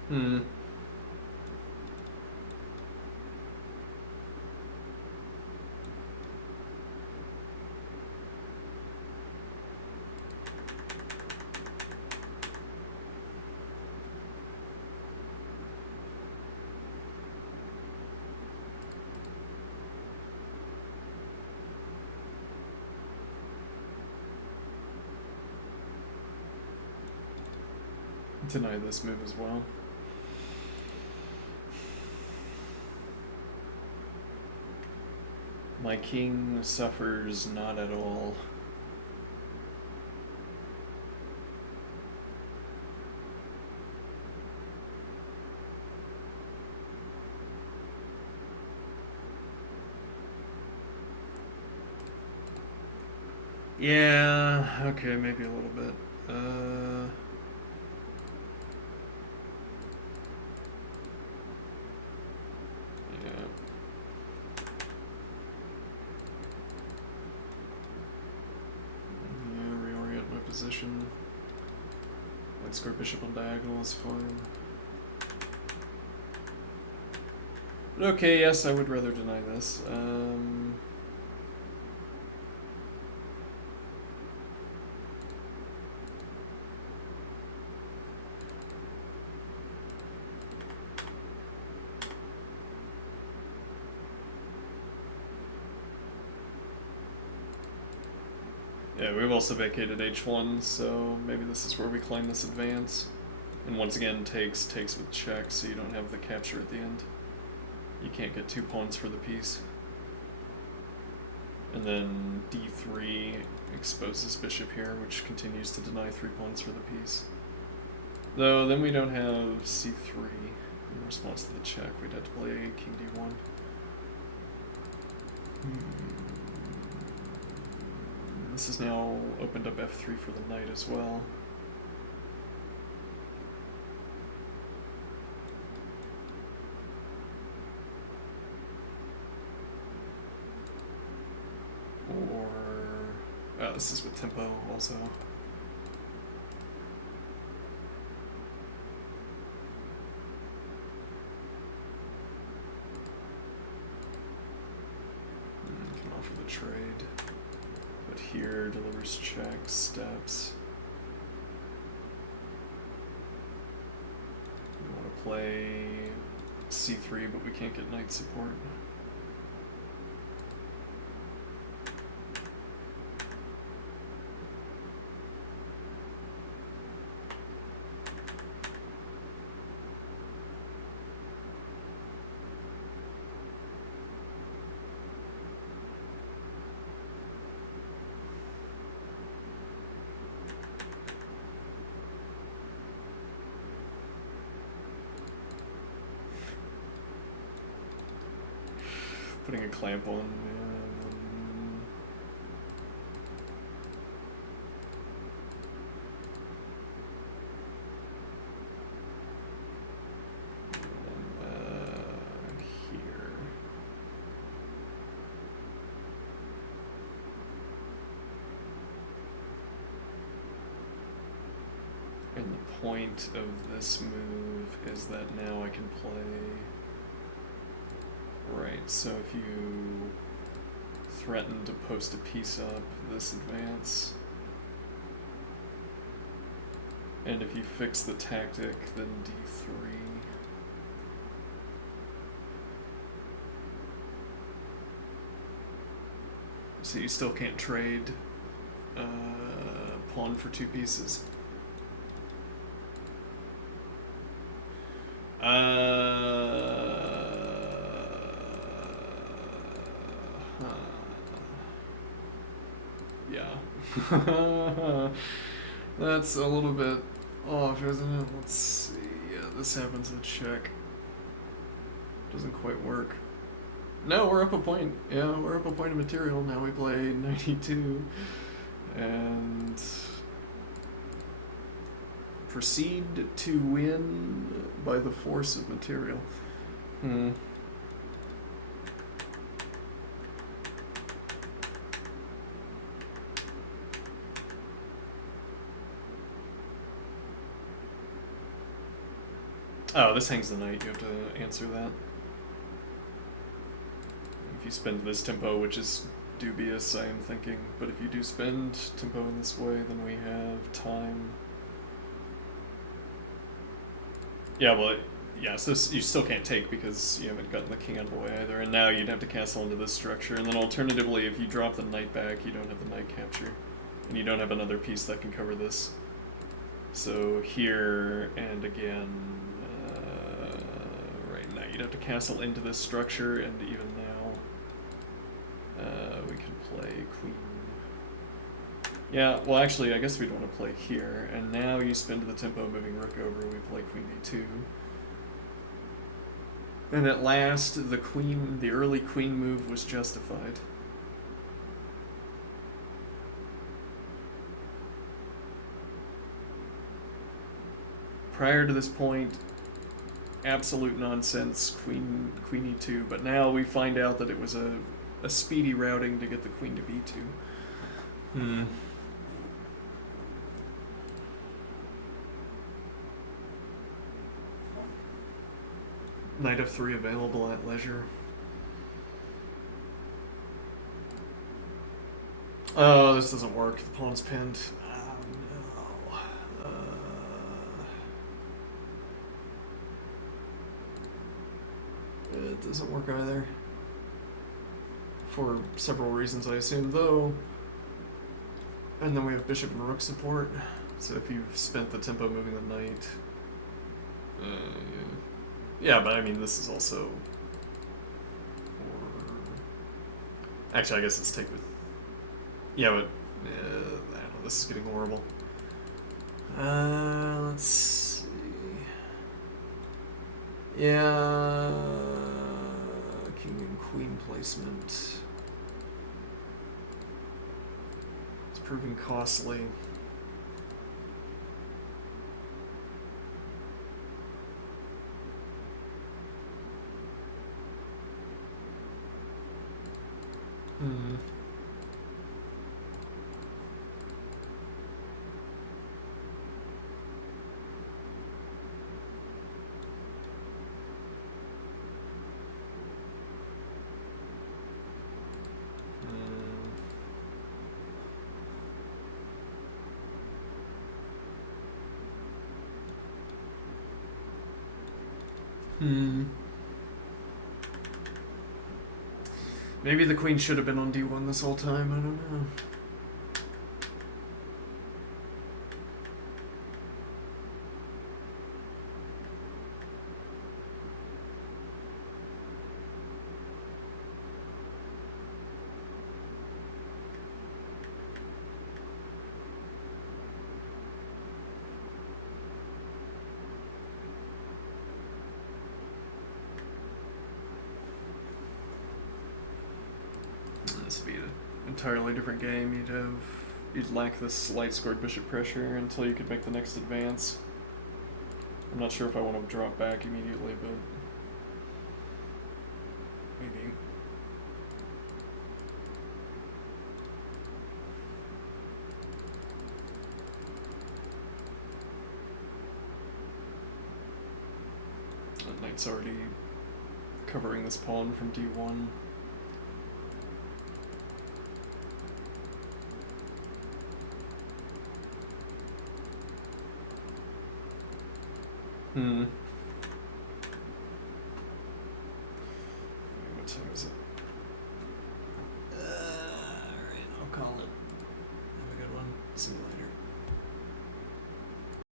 Hmm. Deny this move as well. My king suffers not at all. Yeah, okay, maybe a little bit. Yeah. Yeah, reorient my position. White square bishop on diagonal is fine. But okay, yes, I would rather deny this. Yeah, we've also vacated h1, so maybe this is where we claim this advance. And once again, takes with check, so you don't have the capture at the end. You can't get 2 pawns for the piece. And then d3 exposes bishop here, which continues to deny 3 pawns for the piece. Though then we don't have c3 in response to the check. We'd have to play king d1. This has now opened up f3 for the knight as well. Or... this is with tempo also. Can offer the trade. But here, delivers check, steps. We want to play c3, but we can't get knight support. Putting a clamp on. Here. And the point of this move is that now I can play. Right, so if you threaten to post a piece up, this advance. And if you fix the tactic, then d3. So you still can't trade pawn for 2 pieces. Yeah. That's a little bit off, isn't it? Let's see. Yeah, this happens with check. Doesn't quite work. No, we're up a point. Yeah, we're up a point of material. Now we play 92. And proceed to win by the force of material. Oh, this hangs the knight. You have to answer that. If you spend this tempo, which is dubious, I am thinking, but if you do spend tempo in this way, then we have time. Yeah, well, yeah, so you still can't take because you haven't gotten the king out of the way either, and now you'd have to castle into this structure, and then alternatively, if you drop the knight back, you don't have the knight capture, and you don't have another piece that can cover this. So here, and again, right now, you'd have to castle into this structure, and even now, we can play queen. Yeah, well, actually, I guess we'd want to play here, and now you spend the tempo moving rook over, we play queen d2. And at last, the early queen move was justified. Prior to this point, absolute nonsense, queen e2, but now we find out that it was a speedy routing to get the queen to b2. Knight f3 available at leisure. Oh, this doesn't work. The pawn's pinned. Oh, no. It doesn't work either. For several reasons, I assume, though. And then we have bishop and rook support. So if you've spent the tempo moving the knight... yeah, but I mean, this is also... Actually, I guess it's take with... Yeah, but... I don't know, this is getting horrible. Let's see... Yeah... King and queen placement. It's proving costly. Maybe the queen should have been on d1 this whole time, I don't know. This would be an entirely different game. You'd lack this light scored bishop pressure until you could make the next advance. I'm not sure if I want to drop back immediately, but maybe. That knight's already covering this pawn from d1. What time is it?